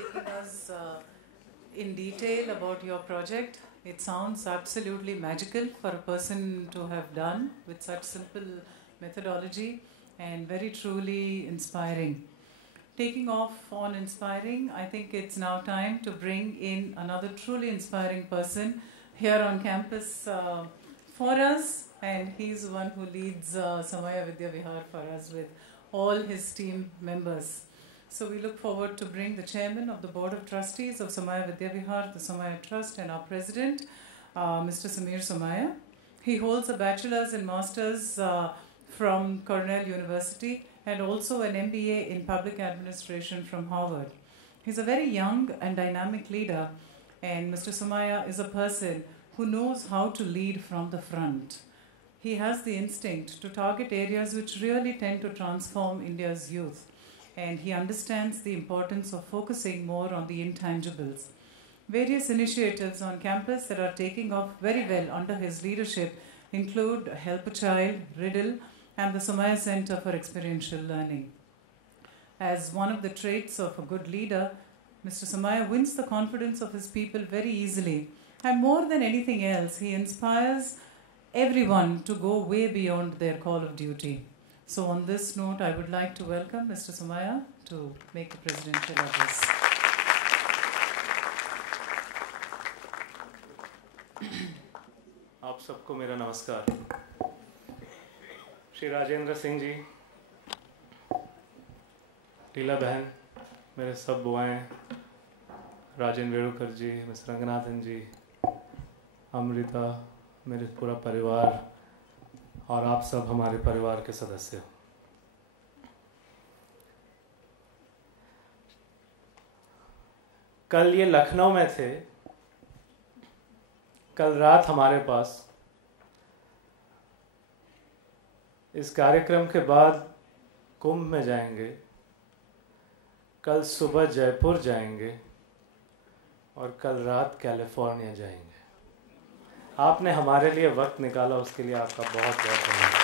taking us in detail about your project. It sounds absolutely magical for a person to have done with such simple methodology and very truly inspiring. Taking off on inspiring, I think it's now time to bring in another truly inspiring person here on campus for us, and he's the one who leads Samaya Vidya Vihar for us with all his team members. So we look forward to bring the chairman of the Board of Trustees of Samaya Vidya Vihar, the Samaya Trust, and our president, Mr. Samir Somaya. He holds a bachelor's and master's from Cornell University and also an MBA in public administration from Harvard. He's a very young and dynamic leader, and Mr. Somaya is a person who knows how to lead from the front. He has the instinct to target areas which really tend to transform India's youth, and he understands the importance of focusing more on the intangibles. Various initiatives on campus that are taking off very well under his leadership include Help a Child, Riddle, and the Somaya Center for Experiential Learning. As one of the traits of a good leader, Mr. Somaya wins the confidence of his people very easily, and more than anything else, he inspires everyone to go way beyond their call of duty. So on this note, I would like to welcome Mr. Somaya to make the presidential address. आप सबको मेरा नमस्कार। श्री राजेंद्र सिंह जी, लीला बहन, मेरे सब बुआएं, राजेंद्र वेणुकर जी, miss Ranganathan जी, अमृता, मेरे पूरा परिवार और आप सब हमारे परिवार के सदस्य हो। कल ये लखनऊ में थे, कल रात हमारे पास, इस कार्यक्रम के बाद कुंभ में जाएंगे, कल सुबह जयपुर जाएंगे और कल रात कैलिफोर्निया जाएंगे। आपने हमारे लिए वक्त निकाला, उसके लिए आपका बहुत बहुत धन्यवाद।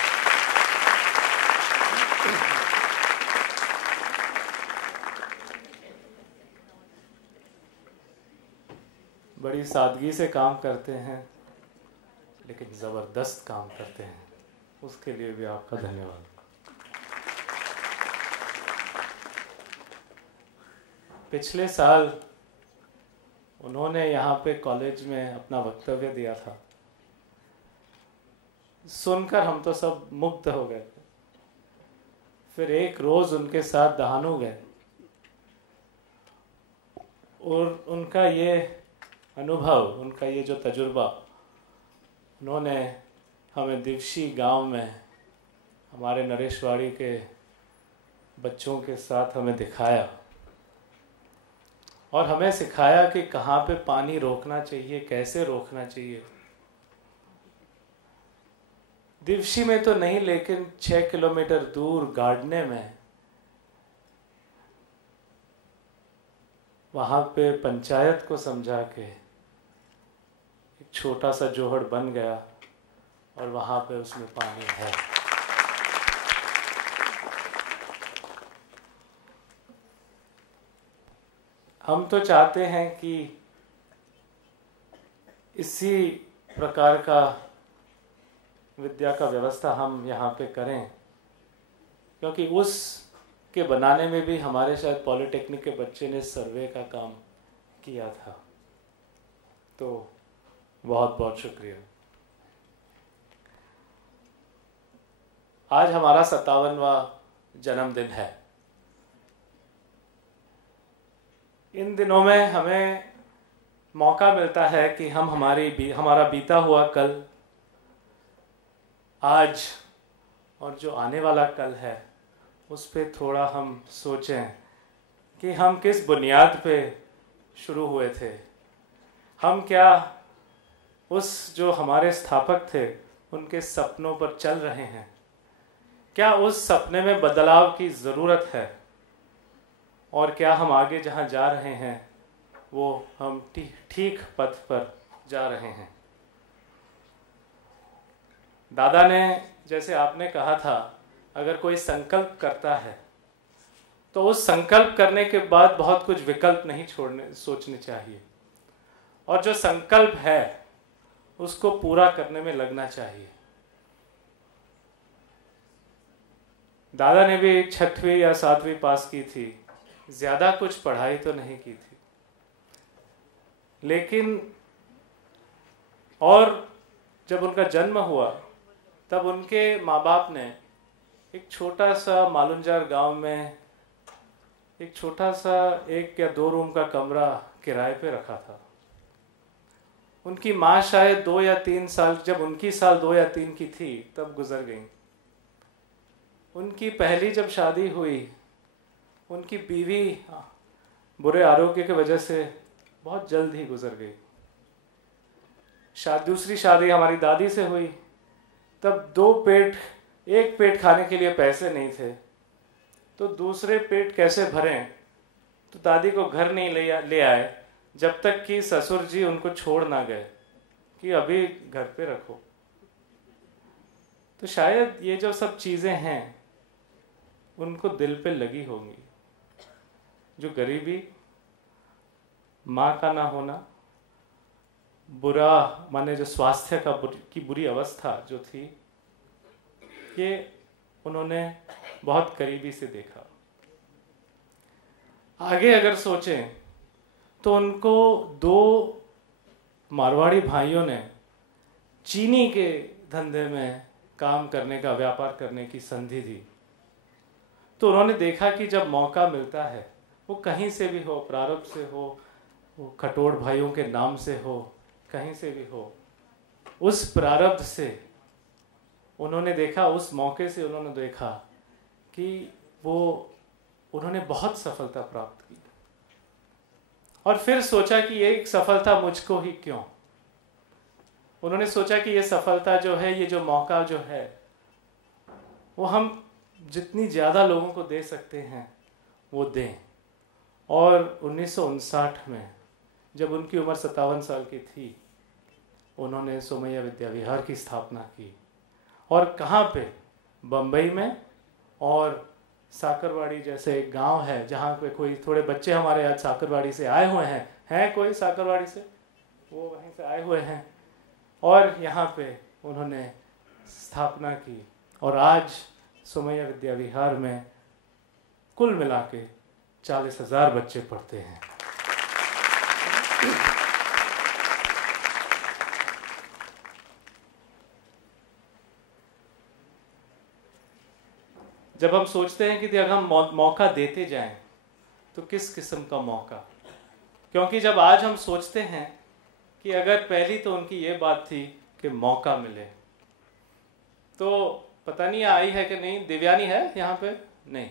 बड़ी सादगी से काम करते हैं, लेकिन ज़बरदस्त काम करते हैं, उसके लिए भी आपका धन्यवाद। पिछले साल उन्होंने यहाँ पे कॉलेज में अपना वक्तव्य दिया था, सुनकर हम तो सब मुग्ध हो गए थे। फिर एक रोज़ उनके साथ दहानू गए और उनका ये अनुभव, उनका ये जो तजुर्बा, उन्होंने हमें दिवशी गांव में हमारे नरेशवाड़ी के बच्चों के साथ हमें दिखाया और हमें सिखाया कि कहाँ पे पानी रोकना चाहिए, कैसे रोकना चाहिए। दिवशी में तो नहीं, लेकिन 6 किलोमीटर दूर गार्डने में, वहाँ पे पंचायत को समझा के एक छोटा सा जोहड़ बन गया और वहाँ पे उसमें पानी है। हम तो चाहते हैं कि इसी प्रकार का विद्या का व्यवस्था हम यहाँ पे करें, क्योंकि उस के बनाने में भी हमारे शायद पॉलिटेक्निक के बच्चे ने सर्वे का काम किया था। तो बहुत बहुत शुक्रिया। आज हमारा 57वां जन्मदिन है। इन दिनों में हमें मौका मिलता है कि हम हमारा बीता हुआ कल, आज और जो आने वाला कल है, उस पे थोड़ा हम सोचें कि हम किस बुनियाद पे शुरू हुए थे। हम क्या उस जो हमारे स्थापक थे उनके सपनों पर चल रहे हैं? क्या उस सपने में बदलाव की ज़रूरत है? और क्या हम आगे जहाँ जा रहे हैं वो हम ठीक पथ पर जा रहे हैं? दादा ने, जैसे आपने कहा था, अगर कोई संकल्प करता है तो उस संकल्प करने के बाद बहुत कुछ विकल्प नहीं सोचने चाहिए, और जो संकल्प है उसको पूरा करने में लगना चाहिए। दादा ने भी 6वीं या 7वीं पास की थी, ज्यादा कुछ पढ़ाई तो नहीं की थी, लेकिन और जब उनका जन्म हुआ तब उनके माँ बाप ने एक छोटा सा मालुंजार गांव में एक छोटा सा 1 या 2 रूम का कमरा किराए पे रखा था। उनकी माँ शायद 2 या 3 साल, जब उनकी साल 2 या 3 की थी तब गुजर गई। उनकी पहली जब शादी हुई, उनकी बीवी बुरे आरोग्य की वजह से बहुत जल्द ही गुजर गई। दूसरी शादी हमारी दादी से हुई, तब 2 पेट, 1 पेट खाने के लिए पैसे नहीं थे, तो दूसरे पेट कैसे भरें, तो दादी को घर नहीं ले आए जब तक कि ससुर जी उनको छोड़ ना गए कि अभी घर पे रखो। तो शायद ये जो सब चीजें हैं उनको दिल पे लगी होंगी, जो गरीबी, माँ का ना होना, बुरा माने जो स्वास्थ्य की बुरी अवस्था जो थी, ये उन्होंने बहुत करीबी से देखा। आगे अगर सोचें तो उनको 2 मारवाड़ी भाइयों ने चीनी के धंधे में काम करने का, व्यापार करने की संधि दी। तो उन्होंने देखा कि जब मौका मिलता है, वो कहीं से भी हो, प्रारब्ध से हो, वो खटोड़ भाइयों के नाम से हो, कहीं से भी हो, उस प्रारब्ध से उन्होंने देखा, उस मौके से उन्होंने देखा कि उन्होंने बहुत सफलता प्राप्त की, और फिर सोचा कि ये सफलता मुझको ही क्यों। उन्होंने सोचा कि ये सफलता जो है, ये जो मौका जो है, वो हम जितनी ज़्यादा लोगों को दे सकते हैं वो दें। और 1959 में जब उनकी उम्र 57 साल की थी, उन्होंने सोमैया विद्या विहार की स्थापना की। और कहाँ पे? बम्बई में, और साकरवाड़ी जैसे एक गांव है जहाँ पे कोई थोड़े बच्चे हमारे आज साकरवाड़ी से आए हुए हैं कोई साकरवाड़ी से, वो वहीं से आए हुए हैं, और यहाँ पे उन्होंने स्थापना की। और आज सोमैया विद्या विहार में कुल मिला के 40,000 बच्चे पढ़ते हैं। जब हम सोचते हैं कि अगर हम मौका देते जाएं तो किस किस्म का मौका, क्योंकि जब आज हम सोचते हैं कि अगर पहली तो उनकी ये बात थी कि मौका मिले, तो पता नहीं आई है कि नहीं, दिव्यानी है यहाँ पे? नहीं।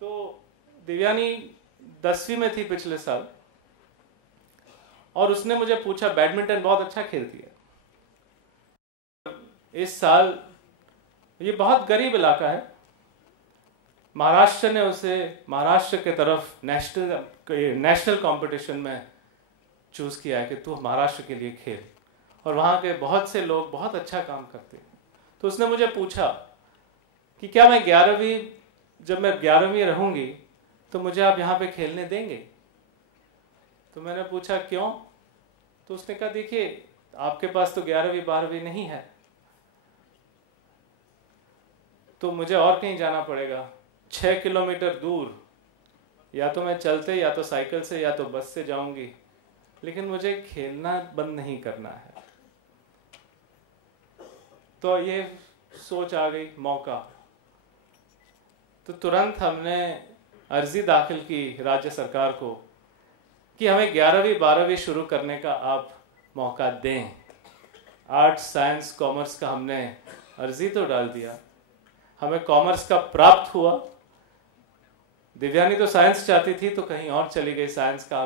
तो दिव्यानी 10वीं में थी पिछले साल, और उसने मुझे पूछा, बैडमिंटन बहुत अच्छा खेलती है। इस साल, ये बहुत गरीब इलाका है, महाराष्ट्र ने उसे महाराष्ट्र के तरफ नेशनल कंपटीशन में चूज किया है कि तू महाराष्ट्र के लिए खेल, और वहाँ के बहुत से लोग बहुत अच्छा काम करते हैं। तो उसने मुझे पूछा कि क्या मैं 11वीं, जब मैं 11वीं रहूंगी तो मुझे आप यहाँ पे खेलने देंगे? तो मैंने पूछा क्यों? तो उसने कहा, देखिए आपके पास तो 11वीं 12वीं नहीं है, तो मुझे और कहीं जाना पड़ेगा 6 किलोमीटर दूर, या तो मैं चलते, या तो साइकिल से, या तो बस से जाऊंगी, लेकिन मुझे खेलना बंद नहीं करना है। तो ये सोच आ गई, मौका। तो तुरंत हमने अर्जी दाखिल की राज्य सरकार को कि हमें 11वीं 12वीं शुरू करने का आप मौका दें। आर्ट्स, साइंस, कॉमर्स का हमने अर्जी तो डाल दिया, हमें कॉमर्स का प्राप्त हुआ। दिव्यानी तो साइंस चाहती थी तो कहीं और चली गई, साइंस का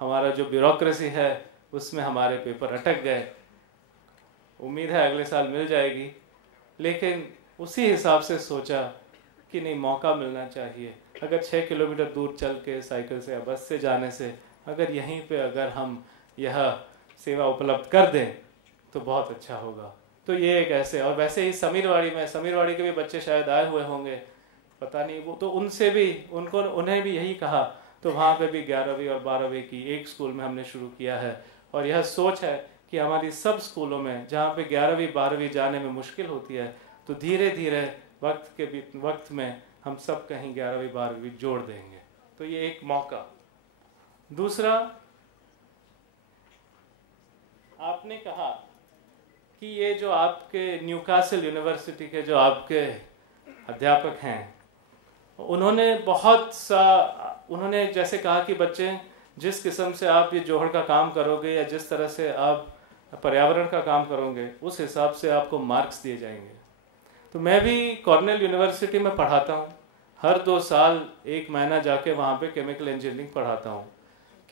हमारा जो ब्यूरोक्रेसी है उसमें हमारे पेपर अटक गए। उम्मीद है अगले साल मिल जाएगी, लेकिन उसी हिसाब से सोचा कि नहीं, मौका मिलना चाहिए। अगर 6 किलोमीटर दूर चल के, साइकिल से या बस से जाने से, अगर यहीं पे अगर हम यह सेवा उपलब्ध कर दें तो बहुत अच्छा होगा। तो ये एक ऐसे, और वैसे ही समीरवाड़ी में, समीरवाड़ी के भी बच्चे शायद आए हुए होंगे, पता नहीं, वो तो उनसे भी उन्हें भी यही कहा, तो वहाँ पे भी 11वीं और 12वीं की एक स्कूल में हमने शुरू किया है। और यह सोच है कि हमारी सब स्कूलों में जहाँ पे 11वीं 12वीं जाने में मुश्किल होती है, तो धीरे धीरे वक्त में हम सब कहीं 11वीं 12वीं जोड़ देंगे। तो ये एक मौका। दूसरा, आपने कहा कि ये जो आपके न्यूकासल यूनिवर्सिटी के जो आपके अध्यापक हैं, उन्होंने जैसे कहा कि बच्चे, जिस किस्म से आप ये जोहड़ का काम करोगे या जिस तरह से आप पर्यावरण का काम करोगे, उस हिसाब से आपको मार्क्स दिए जाएंगे। तो मैं भी कॉर्नेल यूनिवर्सिटी में पढ़ाता हूँ, हर 2 साल 1 महीना जाके वहाँ पे केमिकल इंजीनियरिंग पढ़ाता हूँ।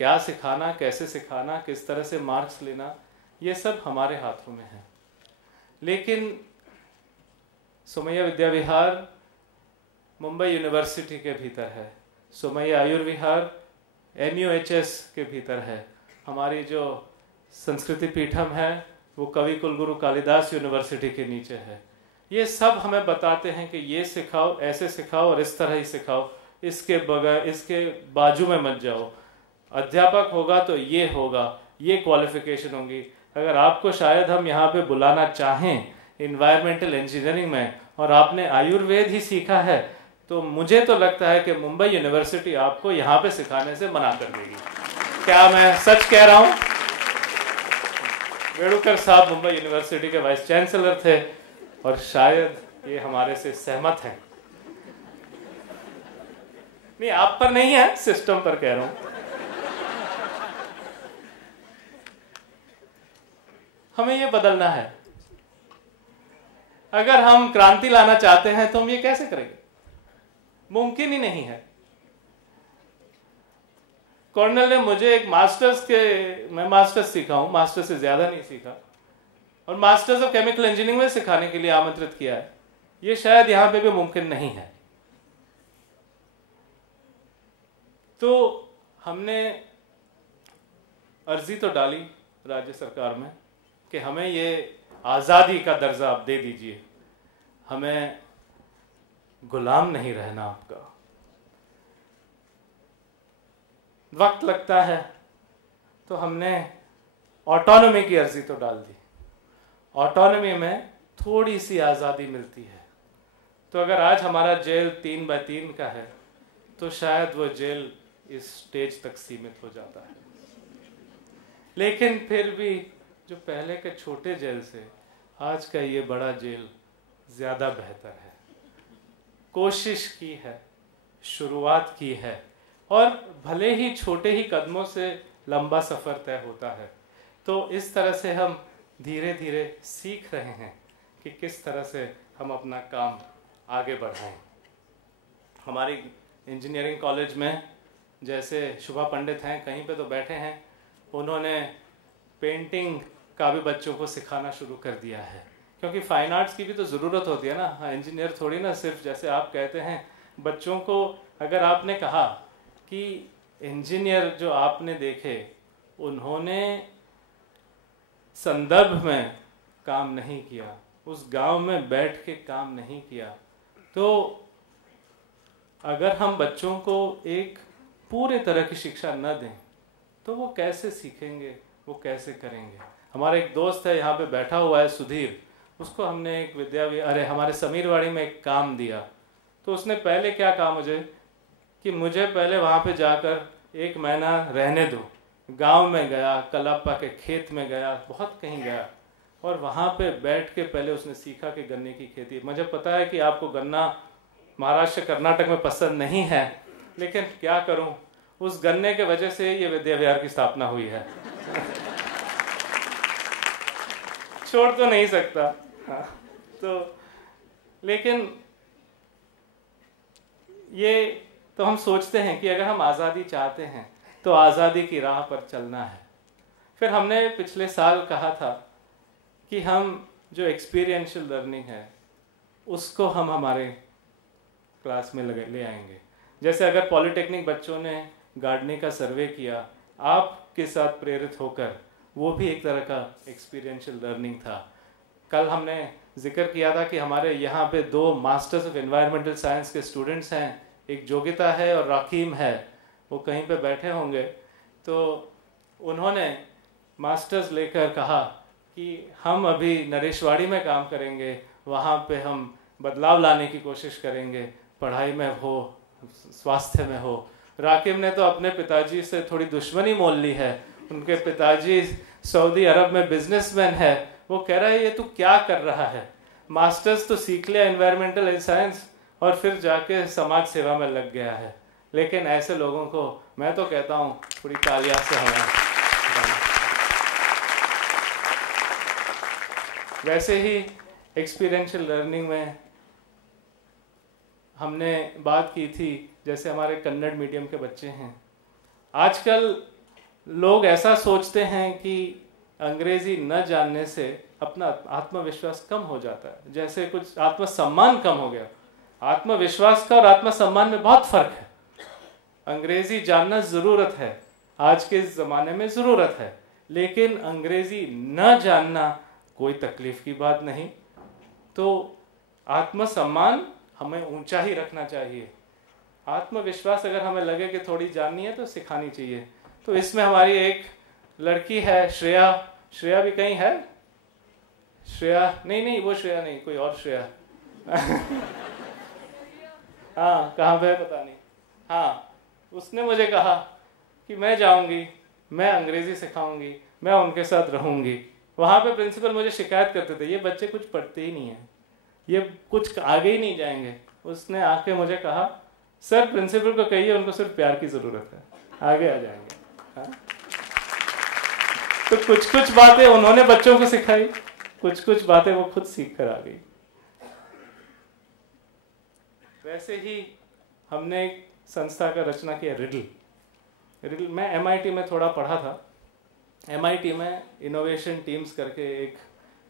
क्या सिखाना, कैसे सिखाना, किस तरह से मार्क्स लेना, ये सब हमारे हाथों में है। लेकिन सोमैया विद्या विहार मुंबई यूनिवर्सिटी के भीतर है, सोमैया आयुर्विहार MUHS के भीतर है, हमारी जो संस्कृति पीठम है वो कवि कुलगुरु कालिदास यूनिवर्सिटी के नीचे है। ये सब हमें बताते हैं कि ये सिखाओ, ऐसे सिखाओ और इस तरह ही सिखाओ, इसके बगैर, इसके बाजू में मत जाओ। अध्यापक होगा तो ये होगा, ये क्वालिफिकेशन होगी। अगर आपको शायद हम यहाँ पे बुलाना चाहें इन्वायरमेंटल इंजीनियरिंग में और आपने आयुर्वेद ही सीखा है, तो मुझे तो लगता है कि मुंबई यूनिवर्सिटी आपको यहाँ पे सिखाने से मना कर देगी। क्या मैं सच कह रहा हूँ? वेणुकर साहब मुंबई यूनिवर्सिटी के वाइस चांसलर थे और शायद ये हमारे से सहमत हैं। नहीं, आप पर नहीं है, सिस्टम पर कह रहा हूं। हमें ये बदलना है। अगर हम क्रांति लाना चाहते हैं तो हम ये कैसे करेंगे? मुमकिन ही नहीं है। कॉर्नेल ने मुझे एक मैं मास्टर्स सीखा हूं, मास्टर्स से ज्यादा नहीं सीखा, और मास्टर्स ऑफ केमिकल इंजीनियरिंग में सिखाने के लिए आमंत्रित किया है। ये शायद यहां पे भी मुमकिन नहीं है। तो हमने अर्जी तो डाली राज्य सरकार में कि हमें ये आज़ादी का दर्जा आप दे दीजिए, हमें गुलाम नहीं रहना आपका। वक्त लगता है, तो हमने ऑटोनॉमी की अर्जी तो डाल दी। ऑटोनॉमी में थोड़ी सी आज़ादी मिलती है। तो अगर आज हमारा जेल 3x3 का है, तो शायद वो जेल इस स्टेज तक सीमित हो जाता है। लेकिन फिर भी जो पहले के छोटे जेल से आज का ये बड़ा जेल ज़्यादा बेहतर है। कोशिश की है, शुरुआत की है, और भले ही छोटे ही कदमों से लंबा सफ़र तय होता है। तो इस तरह से हम धीरे धीरे सीख रहे हैं कि किस तरह से हम अपना काम आगे बढ़ाएं। हमारी इंजीनियरिंग कॉलेज में जैसे शुभा पंडित हैं, कहीं पे तो बैठे हैं, उन्होंने पेंटिंग का भी बच्चों को सिखाना शुरू कर दिया है, क्योंकि फाइन आर्ट्स की भी तो ज़रूरत होती है ना। हाँ, इंजीनियर थोड़ी ना सिर्फ, जैसे आप कहते हैं, बच्चों को अगर आपने कहा कि इंजीनियर जो आपने देखे उन्होंने संदर्भ में काम नहीं किया, उस गांव में बैठ के काम नहीं किया, तो अगर हम बच्चों को एक पूरे तरह की शिक्षा न दें तो वो कैसे सीखेंगे, वो कैसे करेंगे। हमारा एक दोस्त है यहाँ पे बैठा हुआ है, सुधीर, उसको हमने एक हमारे समीरवाड़ी में एक काम दिया। तो उसने पहले क्या कहा मुझे कि मुझे पहले वहाँ पे जाकर 1 महीना रहने दो। गांव में गया, कलाप्पा के खेत में गया, बहुत कहीं गया, और वहाँ पे बैठ के पहले उसने सीखा कि गन्ने की खेती। मुझे पता है कि आपको गन्ना महाराष्ट्र कर्नाटक में पसंद नहीं है, लेकिन क्या करूं, उस गन्ने के वजह से ये विद्या विहार की स्थापना हुई है। छोड़ तो नहीं सकता। हाँ, तो लेकिन ये तो हम सोचते हैं कि अगर हम आज़ादी चाहते हैं तो आज़ादी की राह पर चलना है। फिर हमने पिछले साल कहा था कि हम जो एक्सपीरियंशियल लर्निंग है उसको हम हमारे क्लास में ले आएंगे। जैसे अगर पॉलिटेक्निक बच्चों ने गार्डनिंग का सर्वे किया आपके साथ प्रेरित होकर, वो भी एक तरह का एक्सपीरियंशियल लर्निंग था। कल हमने जिक्र किया था कि हमारे यहाँ पे 2 मास्टर्स ऑफ एनवायरमेंटल साइंस के स्टूडेंट्स हैं, एक जोगिता है और राकीम है, वो कहीं पे बैठे होंगे। तो उन्होंने मास्टर्स लेकर कहा कि हम अभी नरेशवाड़ी में काम करेंगे, वहाँ पे हम बदलाव लाने की कोशिश करेंगे, पढ़ाई में हो, स्वास्थ्य में हो। राकिब ने तो अपने पिताजी से थोड़ी दुश्मनी मोल ली है, उनके पिताजी सऊदी अरब में बिजनेसमैन है। वो कह रहा है ये तू क्या कर रहा है, मास्टर्स तो सीख लिया एनवायरमेंटल साइंस और फिर जाके समाज सेवा में लग गया है। लेकिन ऐसे लोगों को मैं तो कहता हूँ पूरी तालियां से हमें। वैसे ही एक्सपीरियंशियल लर्निंग में हमने बात की थी, जैसे हमारे कन्नड़ मीडियम के बच्चे हैं, आजकल लोग ऐसा सोचते हैं कि अंग्रेजी न जानने से अपना आत्मविश्वास कम हो जाता है, जैसे कुछ आत्मसम्मान कम हो गया। आत्मविश्वास का और आत्मसम्मान में बहुत फर्क है। अंग्रेजी जानना जरूरत है, आज के ज़माने में ज़रूरत है, लेकिन अंग्रेजी न जानना कोई तकलीफ की बात नहीं। तो आत्मसम्मान हमें ऊंचा ही रखना चाहिए। आत्मविश्वास अगर हमें लगे कि थोड़ी जाननी है तो सिखानी चाहिए। तो इसमें हमारी एक लड़की है श्रेया, श्रेया भी कहीं है? श्रेया नहीं, वो श्रेया नहीं, कोई और श्रेया। हाँ, कहाँ पे पता नहीं। हाँ, उसने मुझे कहा कि मैं जाऊंगी, मैं अंग्रेजी सिखाऊंगी, मैं उनके साथ रहूंगी। वहाँ पे प्रिंसिपल मुझे शिकायत करते थे, ये बच्चे कुछ पढ़ते ही नहीं है, ये कुछ आगे ही नहीं जाएंगे। उसने आके मुझे कहा, सर प्रिंसिपल को कहिए उनको सिर्फ प्यार की जरूरत है, आगे आ जाएंगे। हाँ? तो कुछ कुछ बातें उन्होंने बच्चों को सिखाई, कुछ बातें वो खुद सीख कर आ गई। वैसे ही हमने एक संस्था का रचना किया, रिडल। मैं MIT में थोड़ा पढ़ा था। MIT में इनोवेशन टीम्स करके एक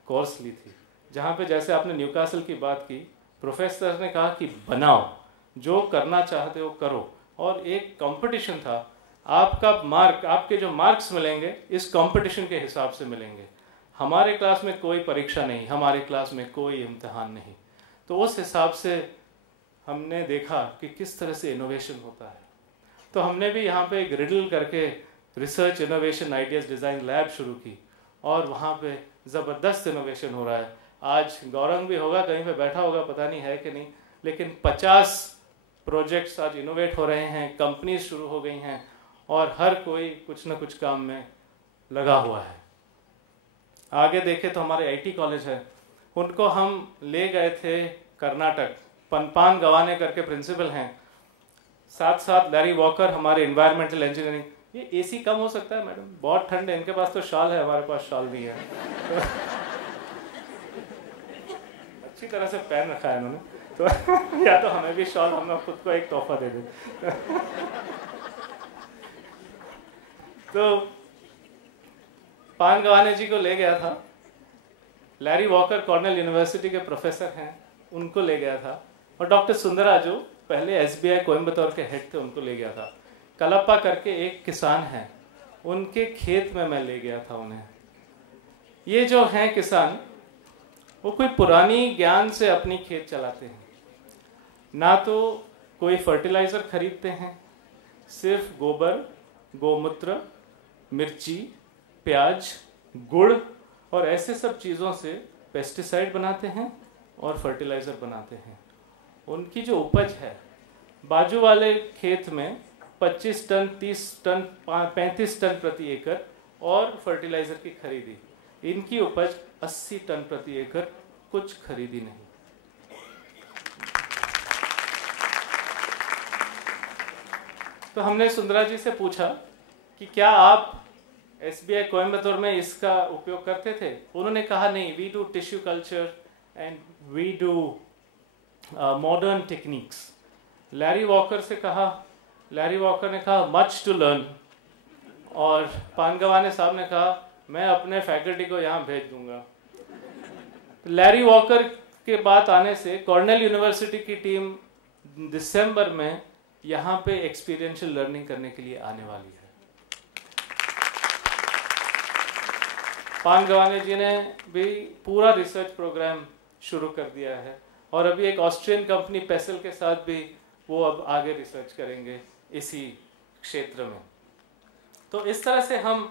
कोर्स ली थी, जहाँ पे जैसे आपने न्यूकासल की बात की, प्रोफेसर ने कहा कि बनाओ, जो करना चाहते हो करो। और एक कंपटीशन था, आपका मार्क, आपके जो मार्क्स मिलेंगे इस कंपटीशन के हिसाब से मिलेंगे। हमारे क्लास में कोई परीक्षा नहीं, हमारे क्लास में कोई इम्तिहान नहीं। तो उस हिसाब से हमने देखा कि किस तरह से इनोवेशन होता है। तो हमने भी यहाँ पे एक रिडल करके research innovation ideas design lab शुरू की, और वहाँ पे ज़बरदस्त इनोवेशन हो रहा है। आज गौरंग भी होगा, कहीं पे बैठा होगा, पता नहीं है कि नहीं, लेकिन 50 प्रोजेक्ट्स आज इनोवेट हो रहे हैं, कंपनीज शुरू हो गई हैं, और हर कोई कुछ ना कुछ काम में लगा हुआ है। आगे देखें तो हमारे IT कॉलेज है, उनको हम ले गए थे कर्नाटक, पनपान गवाने करके प्रिंसिपल हैं, साथ साथ लैरी वॉकर हमारे इन्वायरमेंटल इंजीनियरिंग। ये AC कम हो सकता है मैडम, बहुत ठंड है, इनके पास तो शाल है, हमारे पास शाल नहीं है। अच्छी तरह से पहन रखा है इन्होंने, तो या तो हमें भी शॉल, हम खुद को एक तोहफा दे दें। तो पान गवाने जी को ले गया था, लैरी वॉकर कॉर्नेल यूनिवर्सिटी के प्रोफेसर हैं, उनको ले गया था, और डॉक्टर सुंदरा जो पहले SBI कोयम्बतौर के हेड थे, उनको ले गया था। कलप्पा करके एक किसान हैं, उनके खेत में मैं ले गया था उन्हें। ये जो हैं किसान, वो कोई पुरानी ज्ञान से अपनी खेत चलाते हैं, ना तो कोई फर्टिलाइजर खरीदते हैं, सिर्फ गोबर, गोमूत्र, मिर्ची, प्याज, गुड़ और ऐसे सब चीज़ों से पेस्टिसाइड बनाते हैं और फर्टिलाइजर बनाते हैं। उनकी जो उपज है, बाजू वाले खेत में 25 टन, 30 टन, 35 टन प्रति एकड़ और फर्टिलाइजर की खरीदी, इनकी उपज 80 टन प्रति एकड़, कुछ खरीदी नहीं। तो हमने सुंदरा जी से पूछा कि क्या आप SBI कोयम्बतौर में इसका उपयोग करते थे? उन्होंने कहा नहीं, we do tissue culture and we do modern techniques. Larry Walker से कहा, लैरी वॉकर ने कहा मच टू लर्न, और पानगवाने साहब ने कहा मैं अपने फैकल्टी को यहाँ भेज दूंगा। लैरी वॉकर के बात आने से कॉर्नेल यूनिवर्सिटी की टीम दिसंबर में यहाँ पे एक्सपीरियंशियल लर्निंग करने के लिए आने वाली है। पान गवाने जी ने भी पूरा रिसर्च प्रोग्राम शुरू कर दिया है, और अभी एक ऑस्ट्रियन कंपनी पेसल के साथ भी वो अब आगे रिसर्च करेंगे इसी क्षेत्र में। तो इस तरह से हम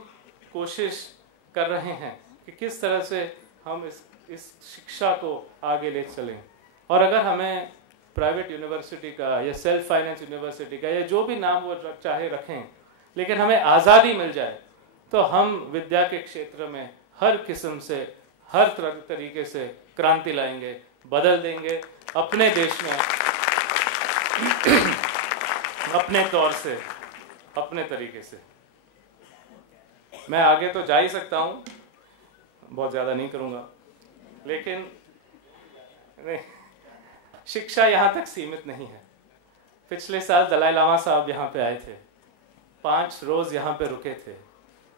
कोशिश कर रहे हैं कि किस तरह से हम इस शिक्षा को आगे ले चलें। और अगर हमें प्राइवेट यूनिवर्सिटी का या सेल्फ फाइनेंस यूनिवर्सिटी का या जो भी नाम वो चाहे रखें, लेकिन हमें आज़ादी मिल जाए तो हम विद्या के क्षेत्र में हर किस्म से, हर तरीके से क्रांति लाएंगे, बदल देंगे अपने देश में अपने तौर से, अपने तरीके से। मैं आगे तो जा ही सकता हूँ, बहुत ज़्यादा नहीं करूँगा, लेकिन शिक्षा यहाँ तक सीमित नहीं है। पिछले साल दलाई लामा साहब यहाँ पे आए थे, 5 रोज़ यहाँ पे रुके थे।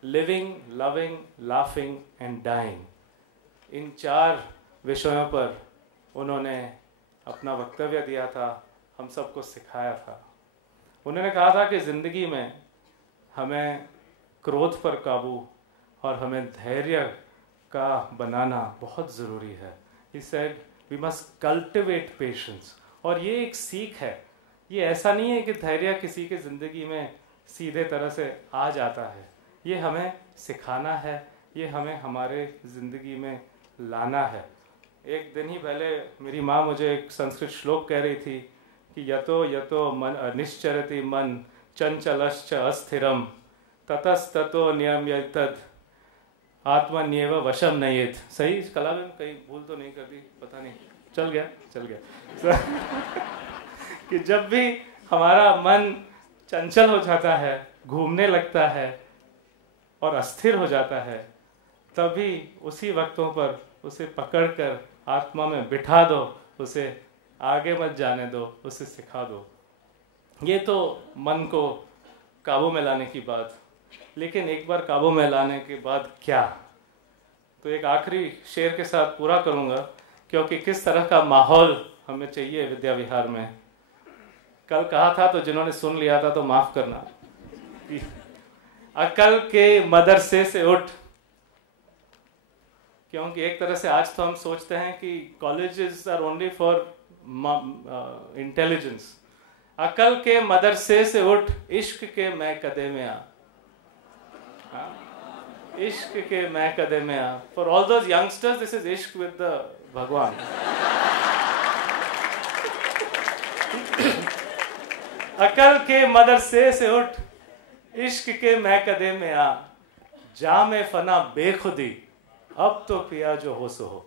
Living, loving, laughing and dying, इन 4 विषयों पर उन्होंने अपना वक्तव्य दिया था, हम सबको सिखाया था। उन्होंने कहा था कि ज़िंदगी में हमें क्रोध पर काबू और हमें धैर्य का बनाना बहुत ज़रूरी है। He said we must cultivate patience। और ये एक सीख है, ये ऐसा नहीं है कि धैर्य किसी की ज़िंदगी में सीधे तरह से आ जाता है, ये हमें सिखाना है, ये हमें हमारे ज़िंदगी में लाना है। एक दिन ही पहले मेरी माँ मुझे एक संस्कृत श्लोक कह रही थी कि यतो यतो मन निश्चरति मन चंचलश्च अस्थिरम ततस्ततो नियम्यतद आत्मन्येव वशम नयेत। सही कला में कहीं भूल तो नहीं कर दी, पता नहीं, चल गया कि जब भी हमारा मन चंचल हो जाता है, घूमने लगता है और अस्थिर हो जाता है, तभी उसी वक्तों पर उसे पकड़कर आत्मा में बिठा दो, उसे आगे मत जाने दो, उसे सिखा दो। ये तो मन को काबू में लाने की बात, लेकिन एक बार काबू में लाने के बाद क्या? तो एक आखिरी शेर के साथ पूरा करूंगा, क्योंकि किस तरह का माहौल हमें चाहिए विद्या विहार में। कल कहा था तो जिन्होंने सुन लिया था तो माफ करना। अकल के मदरसे से उठ, क्योंकि एक तरह से आज तो हम सोचते हैं कि colleges are only for intelligence. अकल के मदरसे से उठ, इश्क के मैं कदे में आ, इश्क के मैं कदे में आ। For all those youngsters this is इश्क विद द भगवान। अकल के मदरसे से उठ, इश्क के मैं कदे में आ, जा में फना बेखुदी, अब तो पिया जो हो सो हो।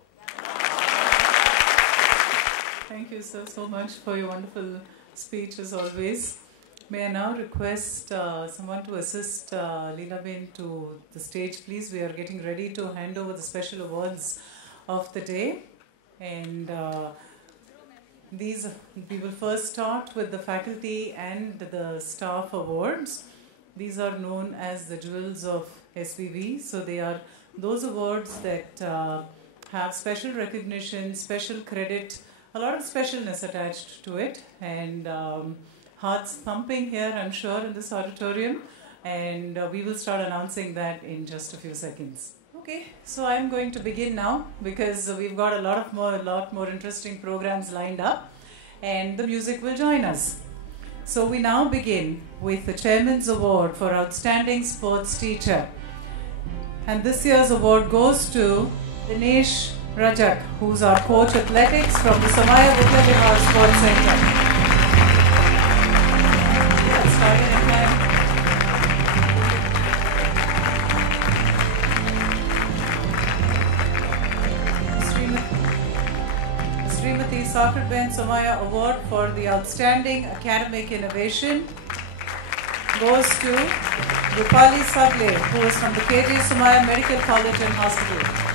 Thank you, sir, so much for your wonderful speech as always. May I now request someone to assist Leelaben to the stage, please. We are getting ready to hand over the special awards of the day. And these, we will first start with the faculty and the staff awards. These are known as the jewels of SVV. So they are those awards that have special recognition, special credit, a lot of specialness attached to it, and hearts thumping here, I'm sure, in this auditorium, and we will start announcing that in just a few seconds. Okay, so I'm going to begin now, because we've got a lot more interesting programs lined up, and the music will join us. So we now begin with the Chairman's Award for Outstanding Sports Teacher. And this year's award goes to Dinesh Rajak, who's our coach athletics from the Samaya Vidya Vihar Sports Center. Yeah, starting in time. Srimati Sakarben Samaya Award for the Outstanding Academic Innovation goes to Rupali Sagle, who is from the KJ Samaya Medical College and Hospital.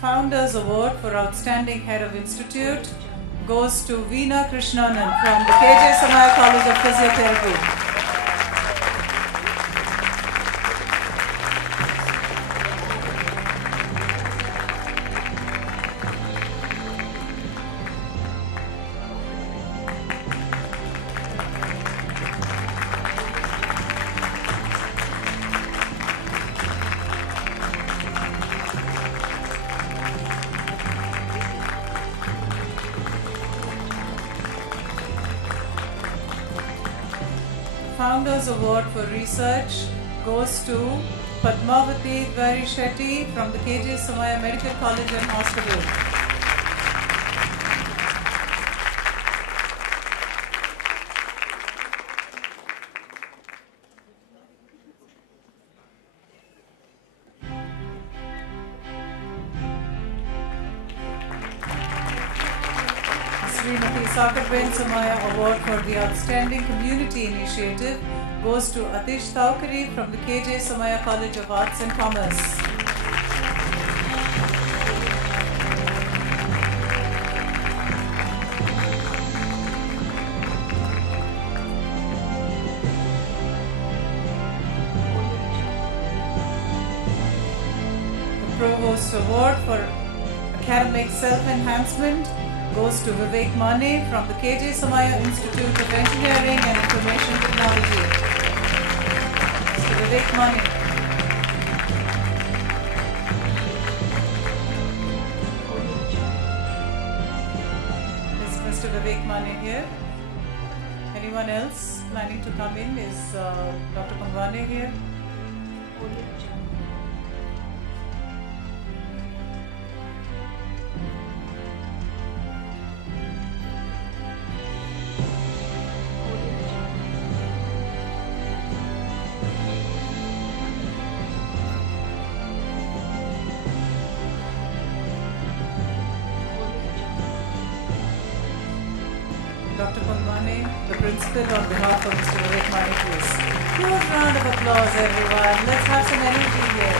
Founders Award for Outstanding Head of Institute goes to Veena Krishnanan from the KJ Samaya College of Physiotherapy. Founders Award for Research goes to Padmavati Dwari Shetty from the KJ Somaiya Medical College and Hospital. Srimati Sakarben Somaiya Award for the Outstanding Community Initiative goes to Atish Thaukari from the KJ Somaiya College of Arts and Commerce. The Provost Award for Academic Self-Enhancement goes to Vivek Mane from the KJ Somaiya Institute of Engineering and Information Technology. Mr. Vivek Mane. Is Mr. Vivek Mane here? Anyone else planning to come in? Is Dr. Pangwane here? Dr. Pangwane, the principal, on behalf of Mr. Vivek Mane, please. Huge round of applause, everyone. Let's have some energy here.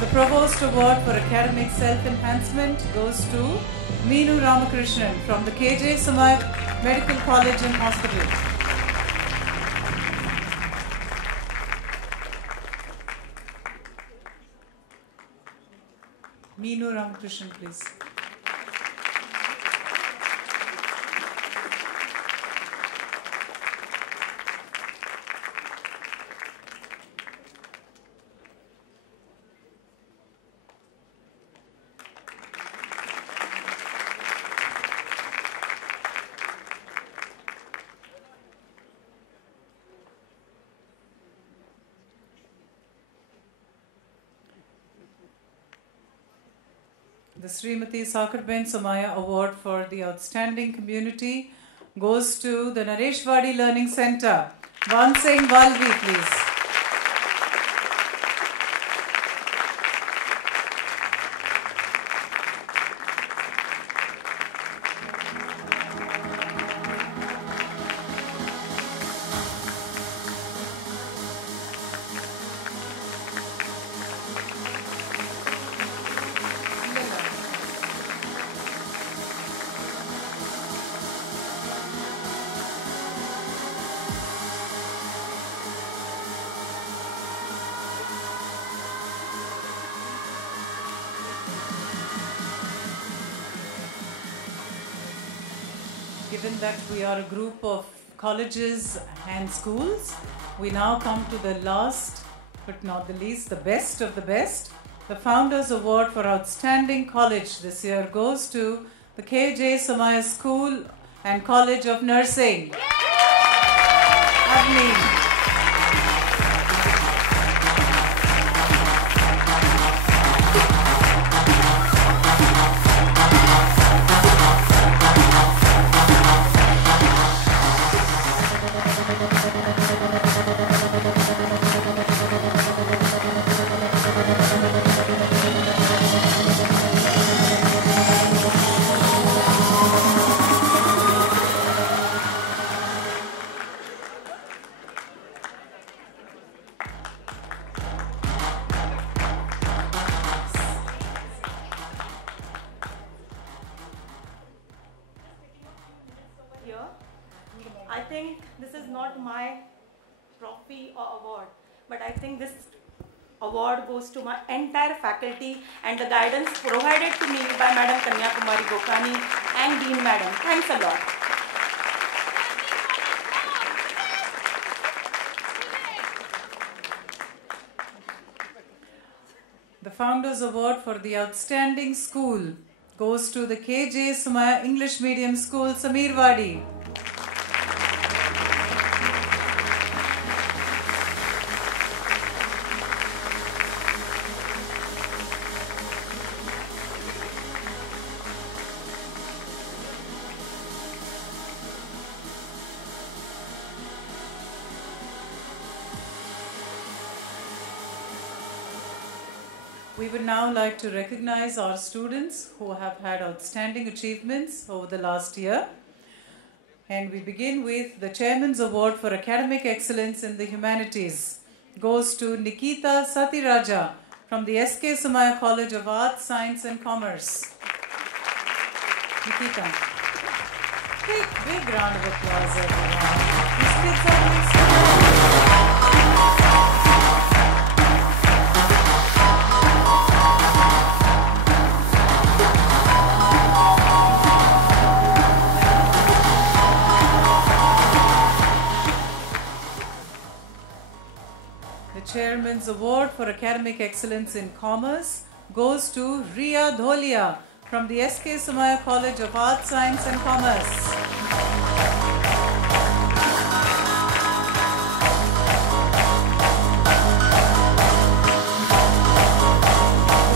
The Provost Award for Academic Self-Enhancement goes to Meenu Ramakrishnan from the KJ Somaiya Medical College and Hospital. Meenu Ramakrishnan, please. The Srimati Sakarben Somaiya Award for the Outstanding Community goes to the Nareshwadi Learning Center. Vansing Valvi, please. Given that we are a group of colleges and schools, we now come to the last but not the least, the best of the best. The Founders Award for Outstanding College this year goes to the KJ Somaiya School and College of Nursing. Avni. I think this is not my trophy or award, but I think this award goes to my entire faculty and the guidance provided to me by Madam Kanya Kumari Gokani and Dean Madam. Thanks a lot. The Founders Award for the Outstanding School goes to the KJ Somaiya English Medium School, Sameerwadi. We would now like to recognize our students who have had outstanding achievements over the last year. And we begin with the Chairman's Award for Academic Excellence in the Humanities. Goes to Nikita Satiraja from the S.K. Somaiya College of Arts, Science and Commerce. Nikita. Big round of applause, everyone. These kids are doing so well. Chairman's Award for Academic Excellence in Commerce goes to Riya Dholia from the S.K. Somaiya College of Arts, Science and Commerce.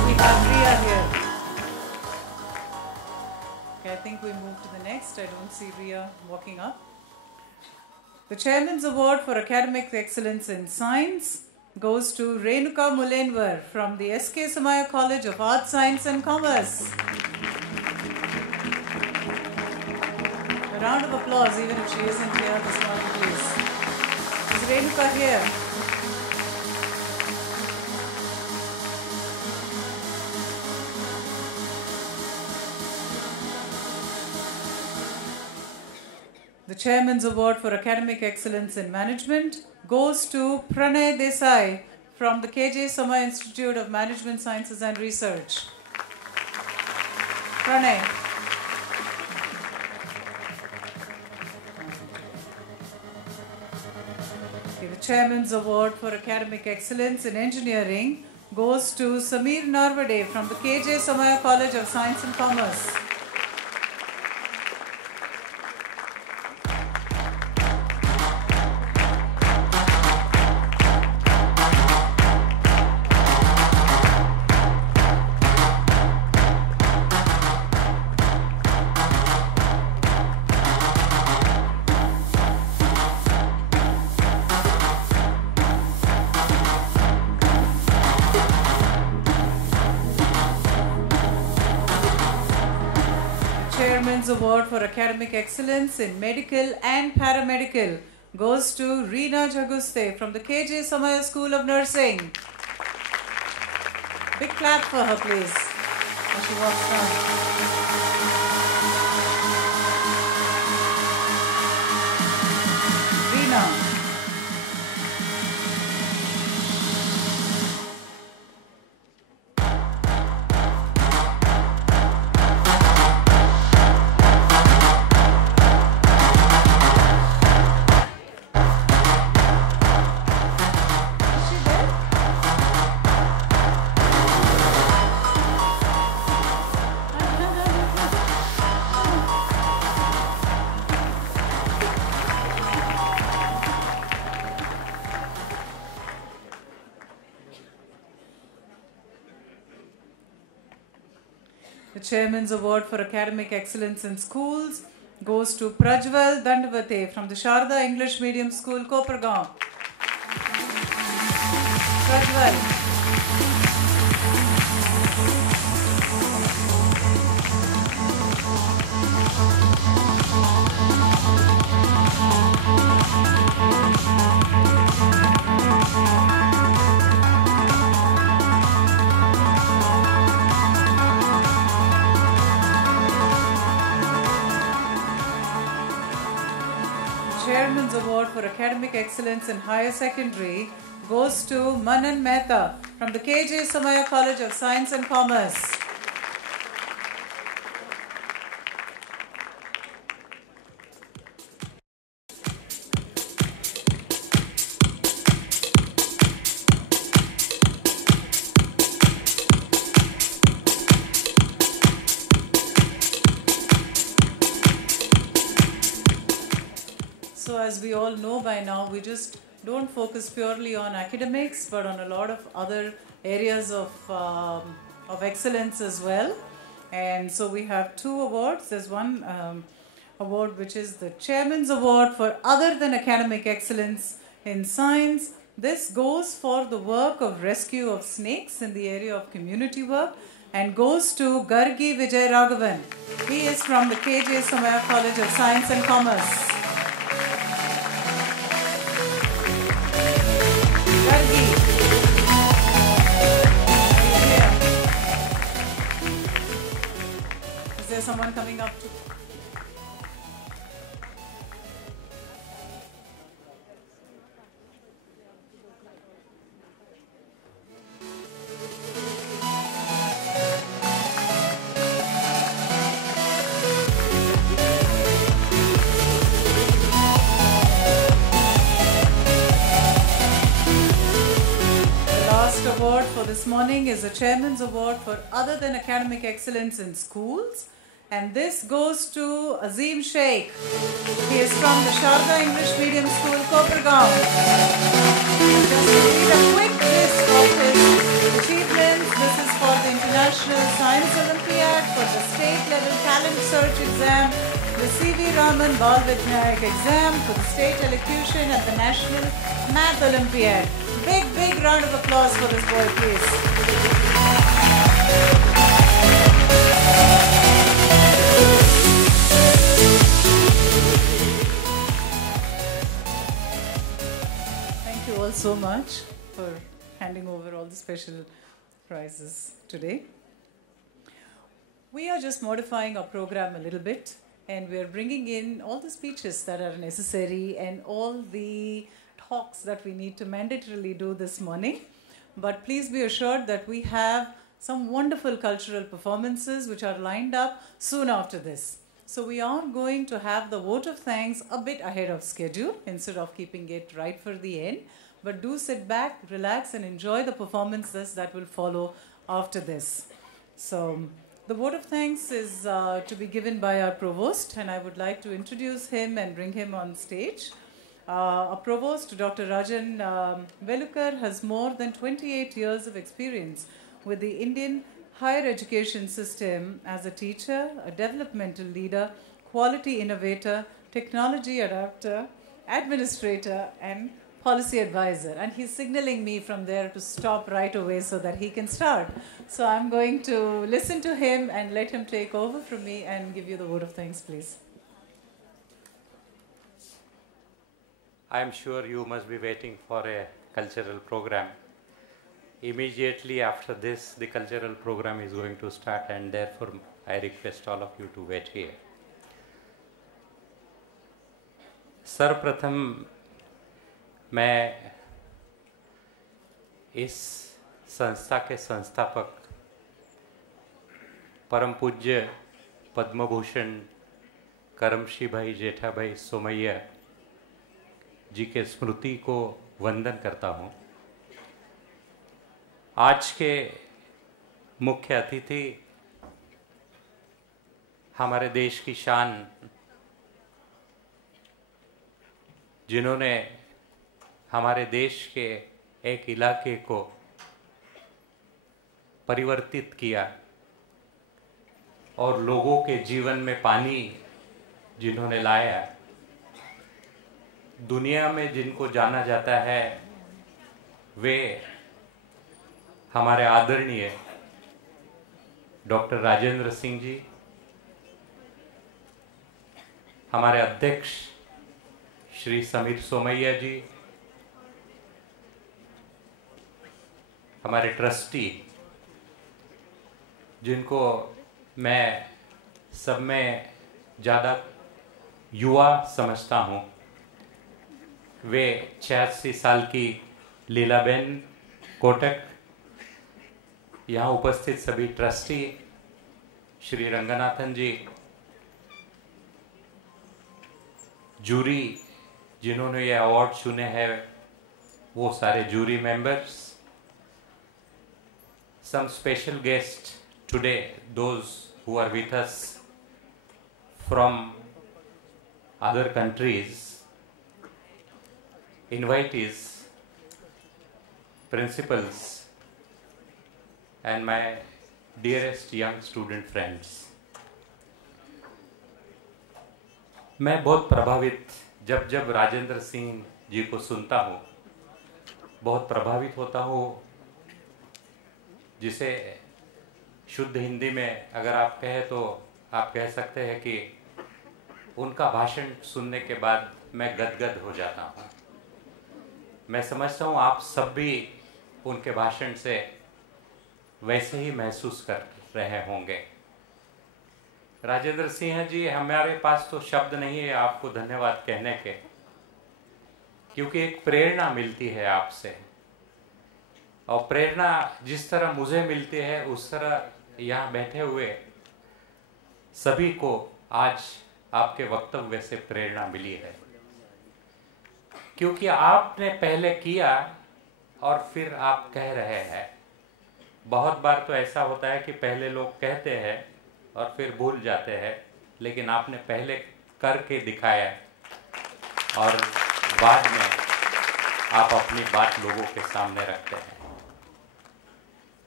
We have Riya here. Okay, I think we move to the next. I don't see Riya walking up. The Chairman's Award for Academic Excellence in Science goes to Renuka Mulenwar from the S.K. Somaiya College of Arts, Science and Commerce. A round of applause, even if she isn't here this morning, please. Is Renuka here? The Chairman's Award for Academic Excellence in Management goes to Pranay Desai from the KJ Somaiya Institute of Management Sciences and Research. Pranay. Okay, the Chairman's Award for Academic Excellence in Engineering goes to Samir Narvade from the KJ Somaiya College of Science and Commerce. Chairman's Award for Academic Excellence in Medical and Paramedical goes to Reena Jaguste from the KJ Somaiya School of Nursing. Big clap for her, please, as she walks down. Reena. The Chairman's Award for Academic Excellence in Schools goes to Prajwal Dandavate from the Sharda English Medium School, Kopargaon. Prajwal. Chairman's Award for Academic Excellence in Higher Secondary goes to Manan Mehta from the KJ Somaiya College of Science and Commerce. So as we all know by now, we just don't focus purely on academics, but on a lot of other areas of excellence as well. And so we have two awards. There's one award which is the Chairman's Award for Other Than Academic Excellence in Science This goes for the work of rescue of snakes in the area of community work and goes to Gargi Vijay Raghavan. He is from the KJ Somaiya College of Science and Commerce. Gargi. Is there someone coming up to? Award for this morning is a Chairman's Award for Other Than Academic Excellence in Schools, and this goes to Azim Sheikh. He is from the Sharda English Medium School, Kopergaon. Just to read a quick list of his achievements, this is for the International Science Olympiad, for the State Level Talent Search Exam, the C.V. Raman Bal Vidnayak Exam, for the State Elocution and the National Math Olympiad. Big round of applause for this boy, please. Thank you all so much for handing over all the special prizes today. We are just modifying our program a little bit, and we are bringing in all the speeches that are necessary and all the talks that we need to mandatorily do this morning. But please be assured that we have some wonderful cultural performances which are lined up soon after this. So we are going to have the vote of thanks a bit ahead of schedule instead of keeping it right for the end. But do sit back, relax, and enjoy the performances that will follow after this. So the vote of thanks is to be given by our provost, and I would like to introduce him and bring him on stage. Our provost, Dr. Rajan Velukar, has more than 28 years of experience with the Indian higher education system as a teacher, a developmental leader, quality innovator, technology adapter, administrator, and policy advisor. And he's signaling me from there to stop right away so that he can start. So I'm going to listen to him and let him take over from me and give you the vote of thanks, please. I am sure you must be waiting for a cultural program. Immediately after this, the cultural program is going to start, and therefore I request all of you to wait here. सर्वप्रथम मैं इस संस्था के संस्थापक परम पूज्य पद्मभूषण करमशी भाई जेठाभाई सोमैया जी के स्मृति को वंदन करता हूँ। आज के मुख्य अतिथि हमारे देश की शान, जिन्होंने हमारे देश के एक इलाके को परिवर्तित किया और लोगों के जीवन में पानी जिन्होंने लाया, दुनिया में जिनको जाना जाता है, वे हमारे आदरणीय डॉक्टर राजेंद्र सिंह जी, हमारे अध्यक्ष श्री समीर सोमैया जी, हमारे ट्रस्टी जिनको मैं सब में ज़्यादा युवा समझता हूँ, वे 86 साल की लीलाबेन कोटक, यहाँ उपस्थित सभी ट्रस्टी, श्री रंगनाथन जी, जूरी जिन्होंने ये अवार्ड चुने हैं, वो सारे jury members, some special guests today, those who are with us from other countries, invitees, principals, and my dearest young student friends. मैं बहुत प्रभावित जब राजेंद्र सिंह जी को सुनता हूँ, बहुत प्रभावित होता हूँ, जिसे शुद्ध हिंदी में अगर आप कहें तो आप कह सकते हैं कि उनका भाषण सुनने के बाद मैं गदगद हो जाता हूँ। मैं समझता हूँ आप सब भी उनके भाषण से वैसे ही महसूस कर रहे होंगे। राजेंद्र सिंह जी, हमारे पास तो शब्द नहीं है आपको धन्यवाद कहने के, क्योंकि एक प्रेरणा मिलती है आपसे, और प्रेरणा जिस तरह मुझे मिलती है उस तरह यहाँ बैठे हुए सभी को आज आपके वक्तव्य से प्रेरणा मिली है, क्योंकि आपने पहले किया और फिर आप कह रहे हैं। बहुत बार तो ऐसा होता है कि पहले लोग कहते हैं और फिर भूल जाते हैं, लेकिन आपने पहले करके दिखाया और बाद में आप अपनी बात लोगों के सामने रखते हैं।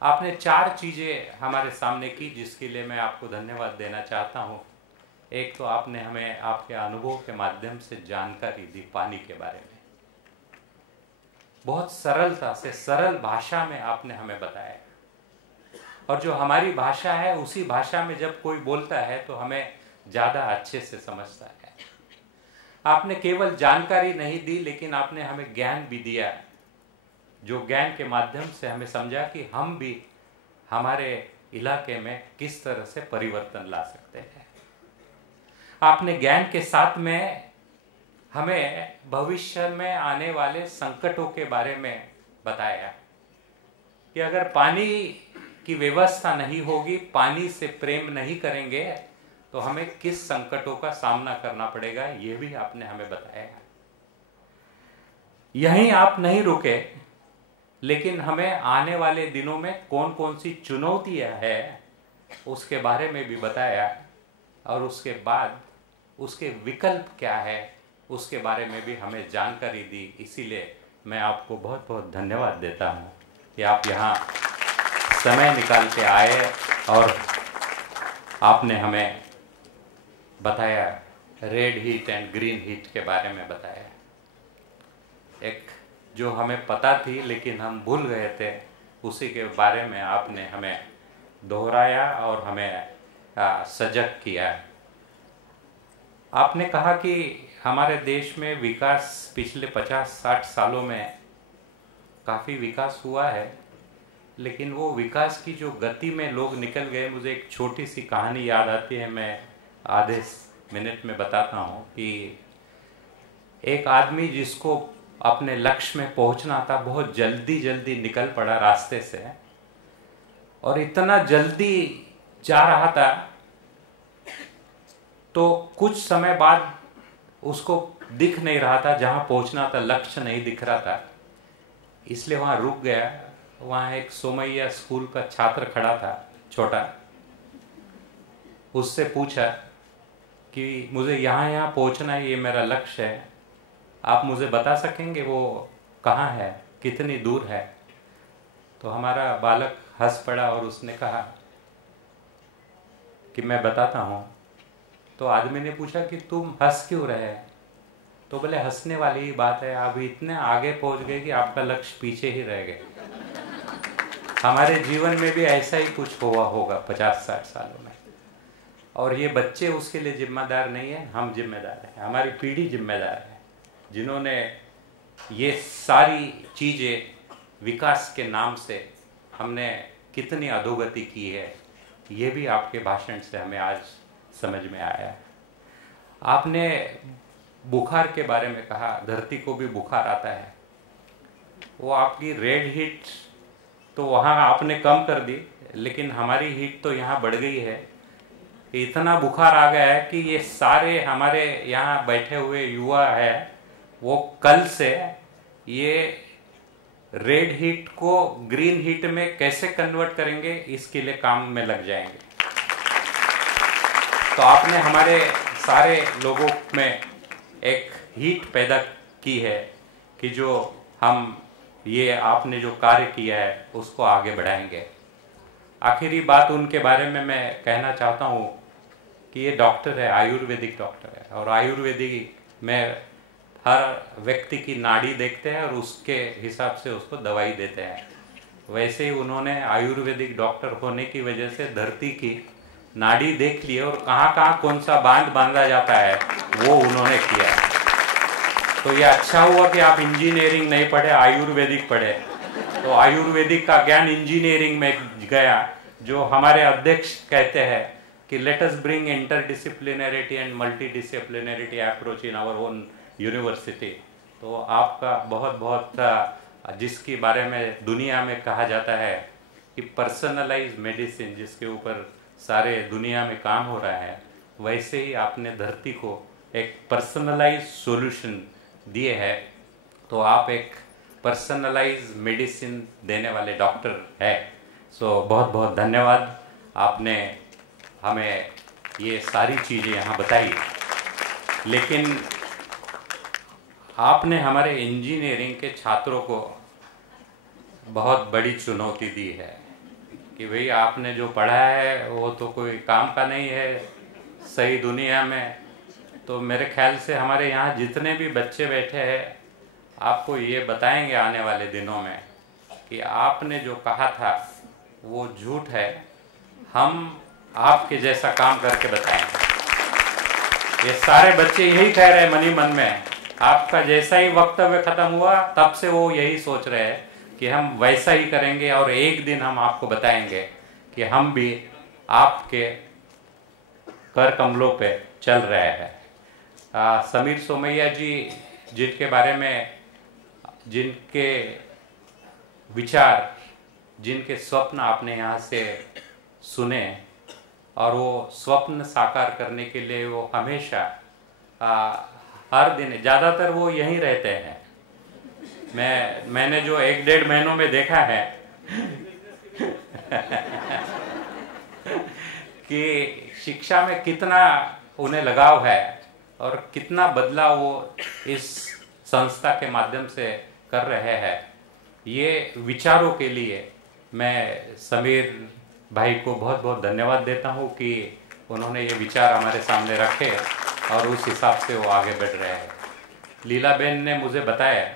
आपने 4 चीज़ें हमारे सामने की, जिसके लिए मैं आपको धन्यवाद देना चाहता हूँ। एक तो आपने हमें आपके अनुभव के माध्यम से जानकारी दी पानी के बारे में, बहुत सरलता से सरल भाषा में आपने हमें बताया, और जो हमारी भाषा है उसी भाषा में जब कोई बोलता है तो हमें ज़्यादा अच्छे से समझता है। आपने केवल जानकारी नहीं दी, लेकिन आपने हमें ज्ञान भी दिया, जो ज्ञान के माध्यम से हमें समझा कि हम भी हमारे इलाके में किस तरह से परिवर्तन ला सकते हैं। आपने ज्ञान के साथ में हमें भविष्य में आने वाले संकटों के बारे में बताया कि अगर पानी की व्यवस्था नहीं होगी, पानी से प्रेम नहीं करेंगे, तो हमें किस संकटों का सामना करना पड़ेगा, ये भी आपने हमें बताया। यहीं आप नहीं रुके, लेकिन हमें आने वाले दिनों में कौन कौन सी चुनौतियां हैं उसके बारे में भी बताया, और उसके बाद उसके विकल्प क्या है उसके बारे में भी हमें जानकारी दी। इसीलिए मैं आपको बहुत बहुत धन्यवाद देता हूँ कि आप यहाँ समय निकाल के आए और आपने हमें बताया, red heat and green heat के बारे में बताया। एक जो हमें पता थी लेकिन हम भूल गए थे, उसी के बारे में आपने हमें दोहराया और हमें सजग किया। आपने कहा कि हमारे देश में विकास पिछले 50-60 सालों में काफ़ी विकास हुआ है, लेकिन वो विकास की जो गति में लोग निकल गए। मुझे एक छोटी सी कहानी याद आती है, मैं आधे मिनट में बताता हूँ कि एक आदमी जिसको अपने लक्ष्य में पहुँचना था, बहुत जल्दी जल्दी निकल पड़ा रास्ते से, और इतना जल्दी जा रहा था तो कुछ समय बाद उसको दिख नहीं रहा था जहाँ पहुँचना था, लक्ष्य नहीं दिख रहा था, इसलिए वहाँ रुक गया। वहाँ एक सोमैया स्कूल का छात्र खड़ा था, छोटा। उससे पूछा कि मुझे यहाँ पहुँचना है, ये मेरा लक्ष्य है, आप मुझे बता सकेंगे वो कहाँ है, कितनी दूर है? तो हमारा बालक हंस पड़ा और उसने कहा कि मैं बताता हूँ। तो आदमी ने पूछा कि तुम हंस क्यों रहे? तो बोले हंसने वाली ही बात है, आप इतने आगे पहुँच गए कि आपका लक्ष्य पीछे ही रह गए। हमारे जीवन में भी ऐसा ही कुछ हुआ होगा 50-60 सालों में, और ये बच्चे उसके लिए जिम्मेदार नहीं है, हम जिम्मेदार हैं, हमारी पीढ़ी जिम्मेदार है, जिन्होंने ये सारी चीज़ें विकास के नाम से हमने कितनी अधोगति की है, ये भी आपके भाषण से हमें आज समझ में आया। आपने बुखार के बारे में कहा, धरती को भी बुखार आता है। वो आपकी रेड हीट तो वहाँ आपने कम कर दी, लेकिन हमारी हीट तो यहाँ बढ़ गई है। इतना बुखार आ गया है कि ये सारे हमारे यहाँ बैठे हुए युवा है, वो कल से ये रेड हीट को ग्रीन हीट में कैसे कन्वर्ट करेंगे, इसके लिए काम में लग जाएंगे। तो आपने हमारे सारे लोगों में एक हीट पैदा की है कि जो हम ये आपने जो कार्य किया है उसको आगे बढ़ाएंगे। आखिरी बात उनके बारे में मैं कहना चाहता हूँ कि ये डॉक्टर है, आयुर्वेदिक डॉक्टर है, और आयुर्वेदिक में हर व्यक्ति की नाड़ी देखते हैं और उसके हिसाब से उसको दवाई देते हैं, वैसे ही उन्होंने आयुर्वेदिक डॉक्टर होने की वजह से धरती की नाड़ी देख ली और कहाँ कहाँ कौन सा बांध बांधा जाता है वो उन्होंने किया है। तो ये अच्छा हुआ कि आप इंजीनियरिंग नहीं पढ़े, आयुर्वेदिक पढ़े। तो आयुर्वेदिक का ज्ञान इंजीनियरिंग में गया, जो हमारे अध्यक्ष कहते हैं कि let us bring interdisciplinarity and multidisciplinarity approach in our own university. तो आपका बहुत बहुत, जिसके बारे में दुनिया में कहा जाता है कि पर्सनलाइज मेडिसिन, जिसके ऊपर सारे दुनिया में काम हो रहा है, वैसे ही आपने धरती को एक पर्सनलाइज सॉल्यूशन दिए है। तो आप एक पर्सनलाइज मेडिसिन देने वाले डॉक्टर है। सो बहुत बहुत धन्यवाद, आपने हमें ये सारी चीज़ें यहाँ बताई। लेकिन आपने हमारे इंजीनियरिंग के छात्रों को बहुत बड़ी चुनौती दी है कि भाई आपने जो पढ़ा है वो तो कोई काम का नहीं है सही दुनिया में। तो मेरे ख्याल से हमारे यहाँ जितने भी बच्चे बैठे हैं आपको ये बताएंगे आने वाले दिनों में कि आपने जो कहा था वो झूठ है, हम आपके जैसा काम करके बताएंगे। ये सारे बच्चे यही कह रहे हैं मनी मन में। आपका जैसा ही वक्तव्य खत्म हुआ तब से वो यही सोच रहे हैं कि हम वैसा ही करेंगे और एक दिन हम आपको बताएंगे कि हम भी आपके कर कमलों पे चल रहे हैं। समीर सोमैया जी, जिनके बारे में, जिनके विचार, जिनके स्वप्न आपने यहाँ से सुने और वो स्वप्न साकार करने के लिए वो हमेशा हर दिन, ज़्यादातर वो यहीं रहते हैं। मैंने जो 1-1.5 महीनों में देखा है कि शिक्षा में कितना उन्हें लगाव है और कितना बदलाव वो इस संस्था के माध्यम से कर रहे हैं। ये विचारों के लिए मैं समीर भाई को बहुत बहुत धन्यवाद देता हूँ कि उन्होंने ये विचार हमारे सामने रखे और उस हिसाब से वो आगे बढ़ रहे हैं। लीलाबेन ने मुझे बताया,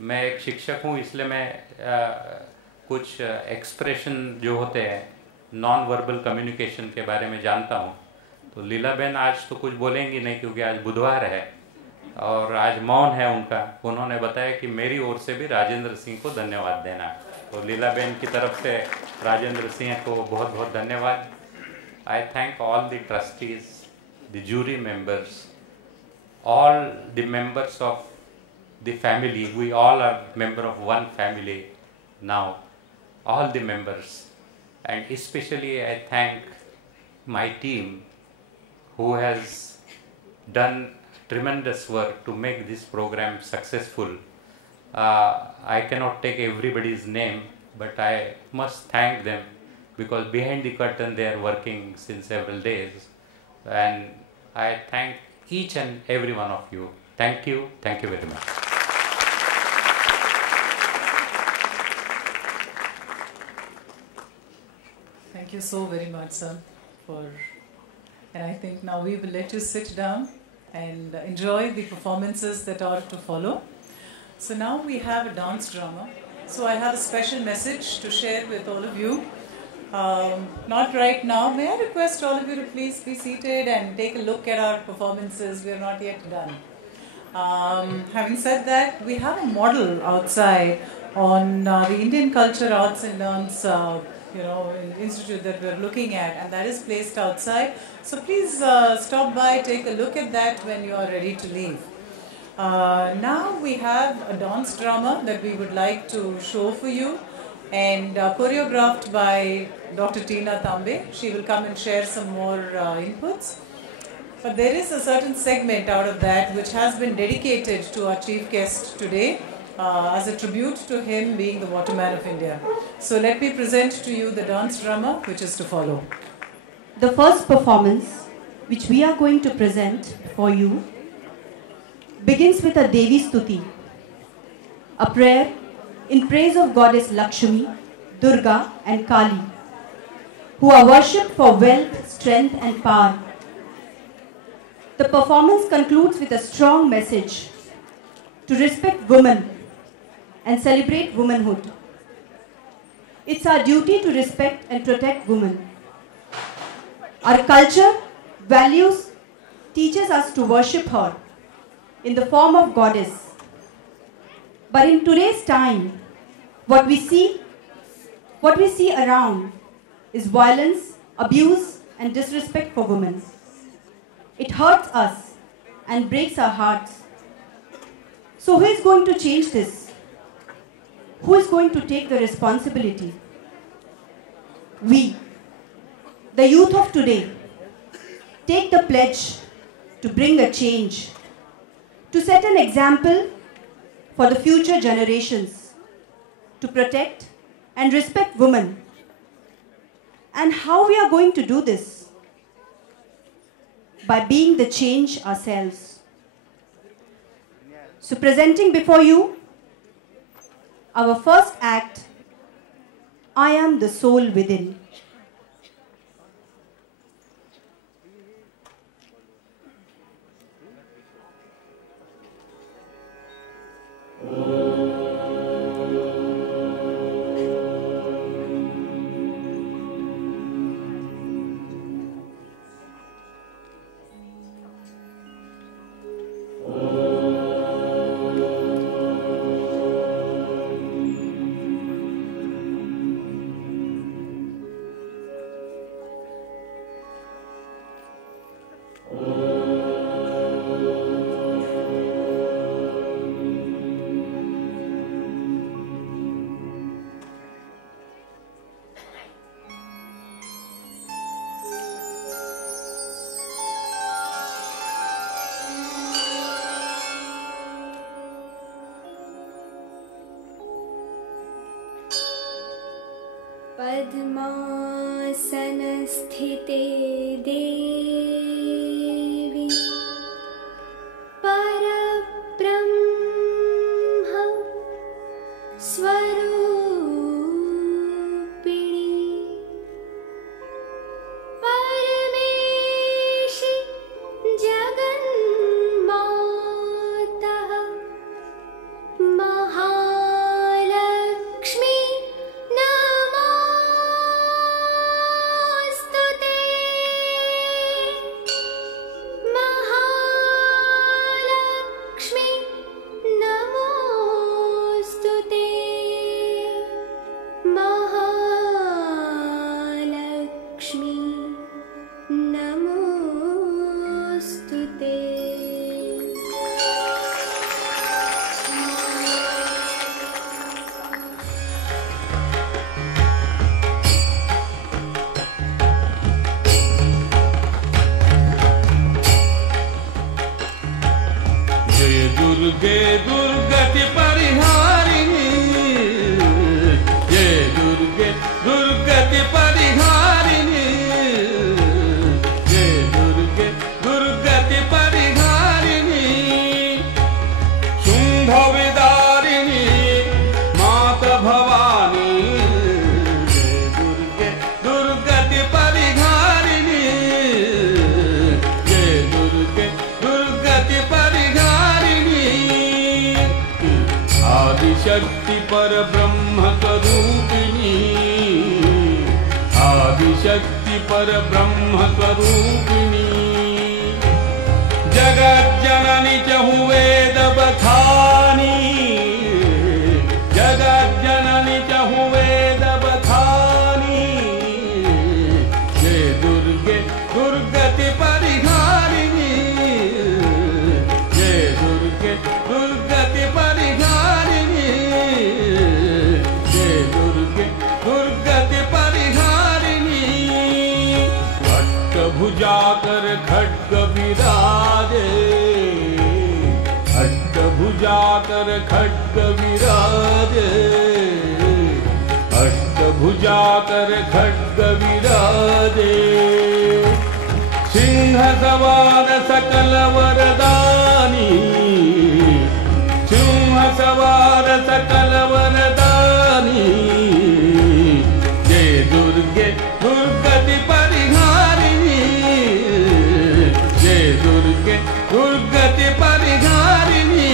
मैं एक शिक्षक हूँ इसलिए मैं कुछ एक्सप्रेशन जो होते हैं नॉन वर्बल कम्युनिकेशन के बारे में जानता हूँ। तो लीलाबेन आज तो कुछ बोलेंगी नहीं क्योंकि आज बुधवार है और आज मौन है उनका। उन्होंने बताया कि मेरी ओर से भी राजेंद्र सिंह को धन्यवाद देना। तो लीलाबेन की तरफ से राजेंद्र सिंह को बहुत बहुत धन्यवाद। I thank all the trustees, the jury members, all the members of the family. We all are member of one family now, all the members. And especially I thank my team who has done tremendous work to make this program successful. I cannot take everybody's name, but I must thank them because behind the curtain they are working since several days. And I thank each and every one of you. Thank you very much. Thank you so very much, sir, and I think now we will let you sit down and enjoy the performances that are to follow. So now we have a dance drama. So I have a special message to share with all of you. Not right now. May I request all of you to please be seated and take a look at our performances. We are not yet done. Having said that, we have a model outside on the Indian Culture, Arts and Dance institute that we are looking at, and that is placed outside. So please stop by, take a look at that when you are ready to leave. Now we have a dance drama that we would like to show for you, and choreographed by Dr. Tina Tambe. She will come and share some more inputs. But there is a certain segment out of that which has been dedicated to our chief guest today as a tribute to him being the Waterman of India. So let me present to you the dance drama which is to follow. The first performance which we are going to present for you begins with a Devi Stuti, a prayer in praise of goddess Lakshmi, Durga and Kali, who are worshipped for wealth, strength and power. The performance concludes with a strong message to respect women and celebrate womanhood. It's our duty to respect and protect women. Our culture, values, teaches us to worship her in the form of goddess. But in today's time, what we see around is violence, abuse, and disrespect for women. It hurts us and breaks our hearts. So who is going to change this? Who is going to take the responsibility? We, the youth of today, take the pledge to bring a change, to set an example for the future generations, to protect and respect women. And how we are going to do this? By being the change ourselves. So presenting before you our first act, I Am the Soul Within. पद्मासनस्थिते देवी परब्रह्म स्वरूपिणी परमेशि जगन्मातः महालक्ष्मी दुर्गे दुर्गति परिहारिणी जय दुर्गे दुर्गति परिहारिणी जय दुर्गे दुर्गति परिहारिणी शुंभ विदारिणी माता भवानी जय दुर्गे दुर्गति परिहारिणी जय दुर्गे दुर्गति परिहारिणी आदिशक्ति पर ब्रह्म स्वरूपिणी आदिशक्ति पर ब्रह्म स्वरूपिणी जगत जननी चहु वेद बखानी जगत जननी चहु वेद बखानी जय दुर्गे दुर्गति परिहारिणी जय दुर्गे दुर्गति परिहारिणी जय दुर्गे दुर्गति परिहारिणी अष्टभुजा कर खड्ग विराजे अष्टभुजा कर खड्ग विराजे अष्टभुजा कर खड्ग विराजे सिंह सवार सकल वरदानी सिंह सवार सकल वरदानी जय दुर्गे दुर्गति परिहारिणी जय दुर्गे दुर्गति परिहारिणी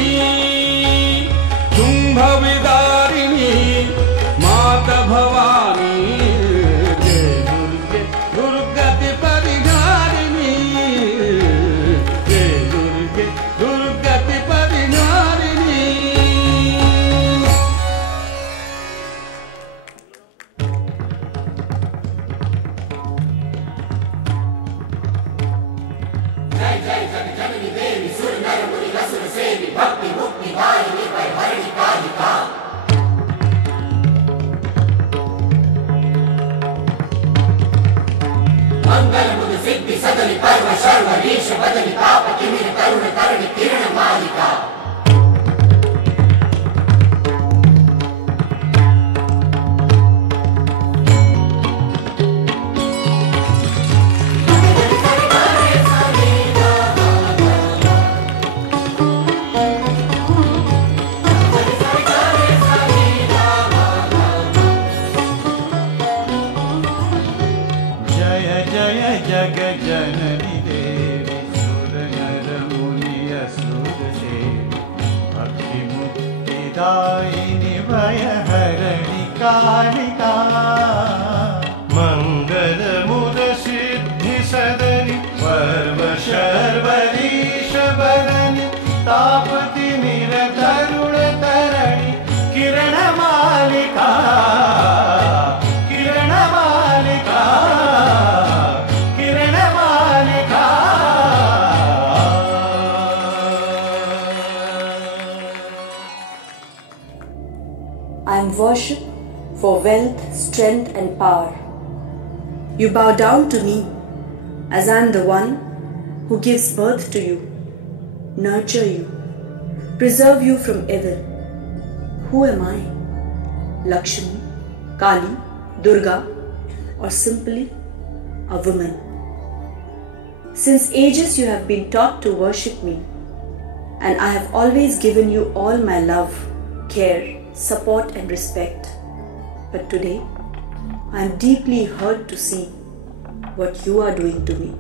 I am worshipped for wealth, strength and power. You bow down to me as I am the one who gives birth to you, nurture you, preserve you from evil. Who am I? Lakshmi, Kali, Durga, or simply a woman? Since ages you have been taught to worship me, and I have always given you all my love, care, support and respect. But today, I am deeply hurt to see what you are doing to me.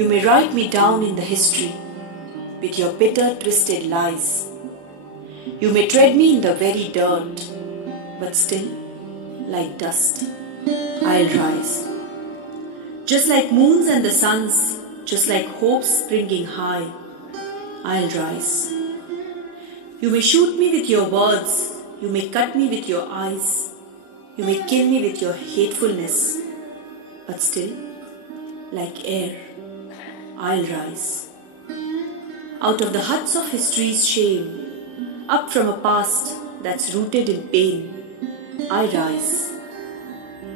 You may write me down in the history with your bitter, twisted lies. You may tread me in the very dirt, but still, like dust, I'll rise. Just like moons and the suns, just like hopes springing high, I'll rise. You may shoot me with your words, you may cut me with your eyes, you may kill me with your hatefulness, but still, like air, I'll rise. Out of the huts of history's shame, up from a past that's rooted in pain, I rise.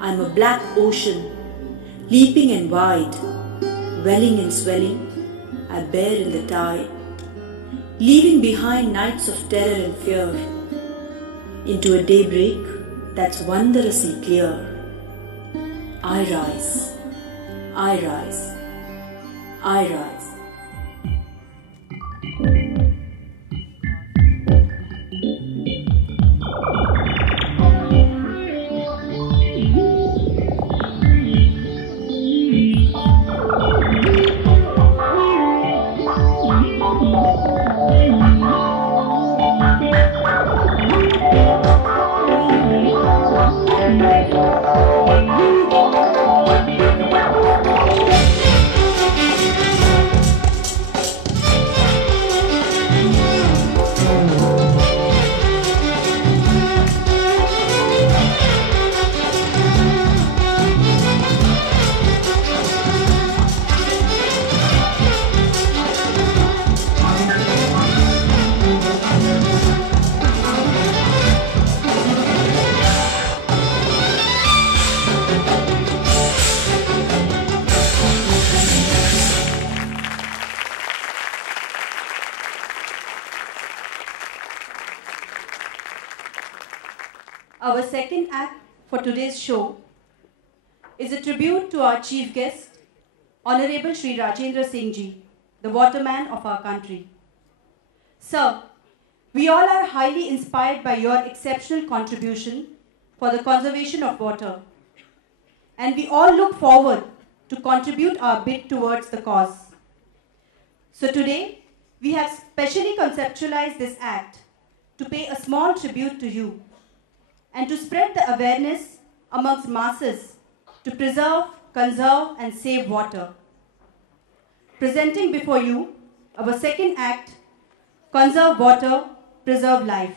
I'm a black ocean, leaping and wide, welling and swelling, I bear in the tide, leaving behind nights of terror and fear, into a daybreak that's wondrously clear. I rise, I rise, I rise. Our second act for today's show is a tribute to our chief guest, Honorable Shri Rajendra Singh Ji, the waterman of our country. Sir, we all are highly inspired by your exceptional contribution for the conservation of water, and we all look forward to contribute our bit towards the cause. So today, we have specially conceptualized this act to pay a small tribute to you and to spread the awareness amongst masses to preserve, conserve, and save water. Presenting before you our second act, Conserve Water, Preserve Life.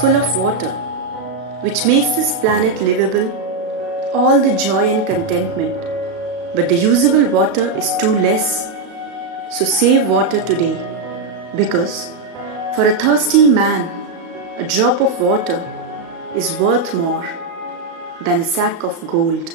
Full of water, which makes this planet livable, all the joy and contentment, but the usable water is too less. So save water today, because for a thirsty man, a drop of water is worth more than a sack of gold.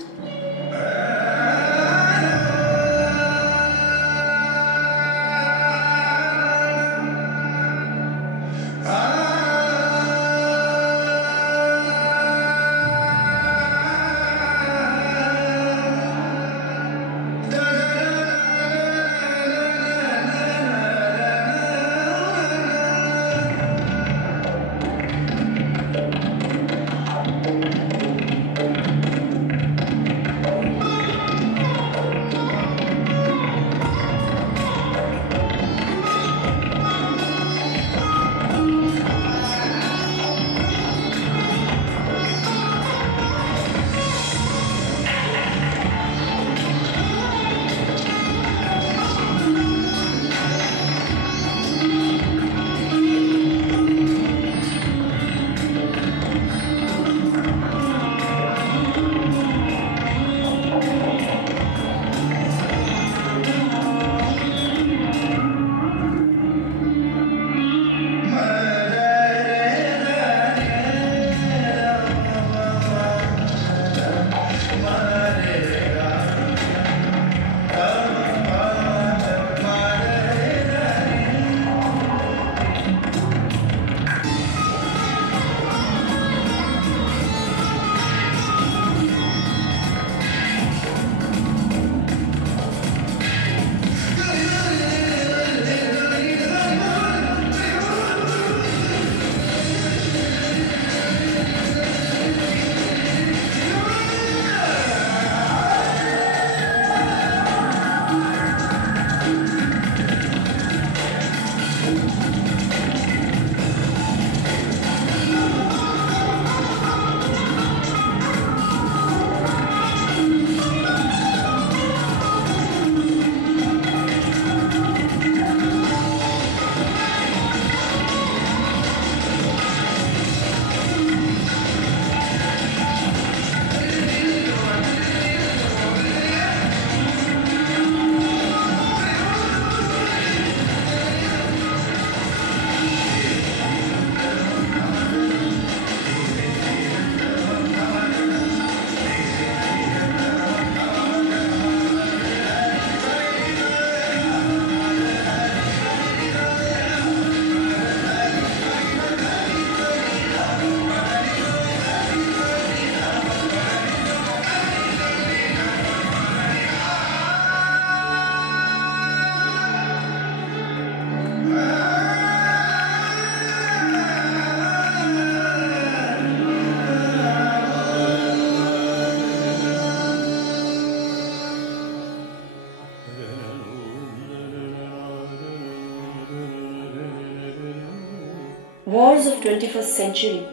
Wars of 21st century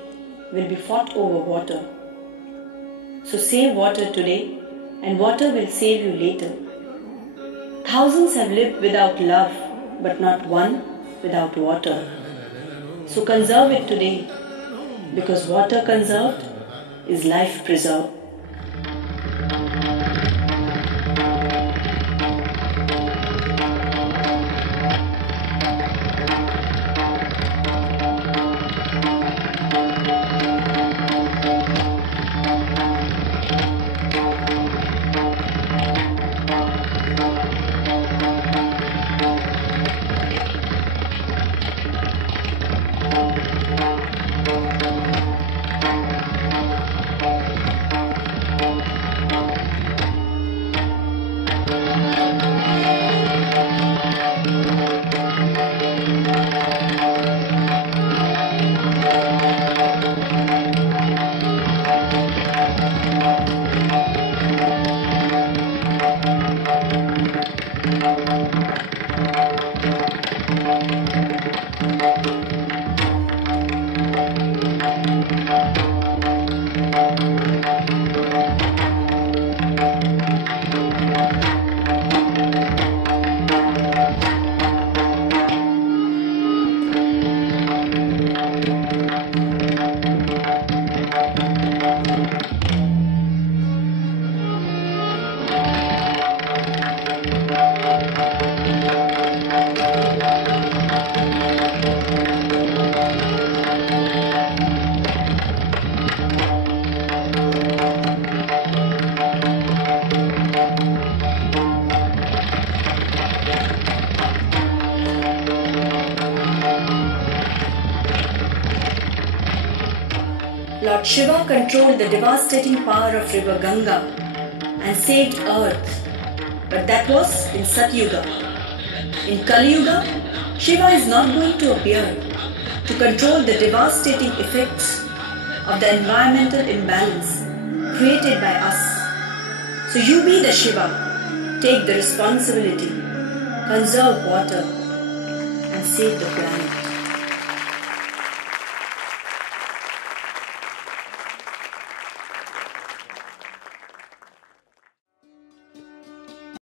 will be fought over water. So save water today, and water will save you later. Thousands have lived without love, but not one without water. So conserve it today, because water conserved is life preserved. Lord Shiva controlled the devastating power of river Ganga and saved earth, but that was in Satyuga. In Kali Yuga, Shiva is not going to appear to control the devastating effects of the environmental imbalance created by us. So you be the Shiva, take the responsibility, conserve water and save the planet.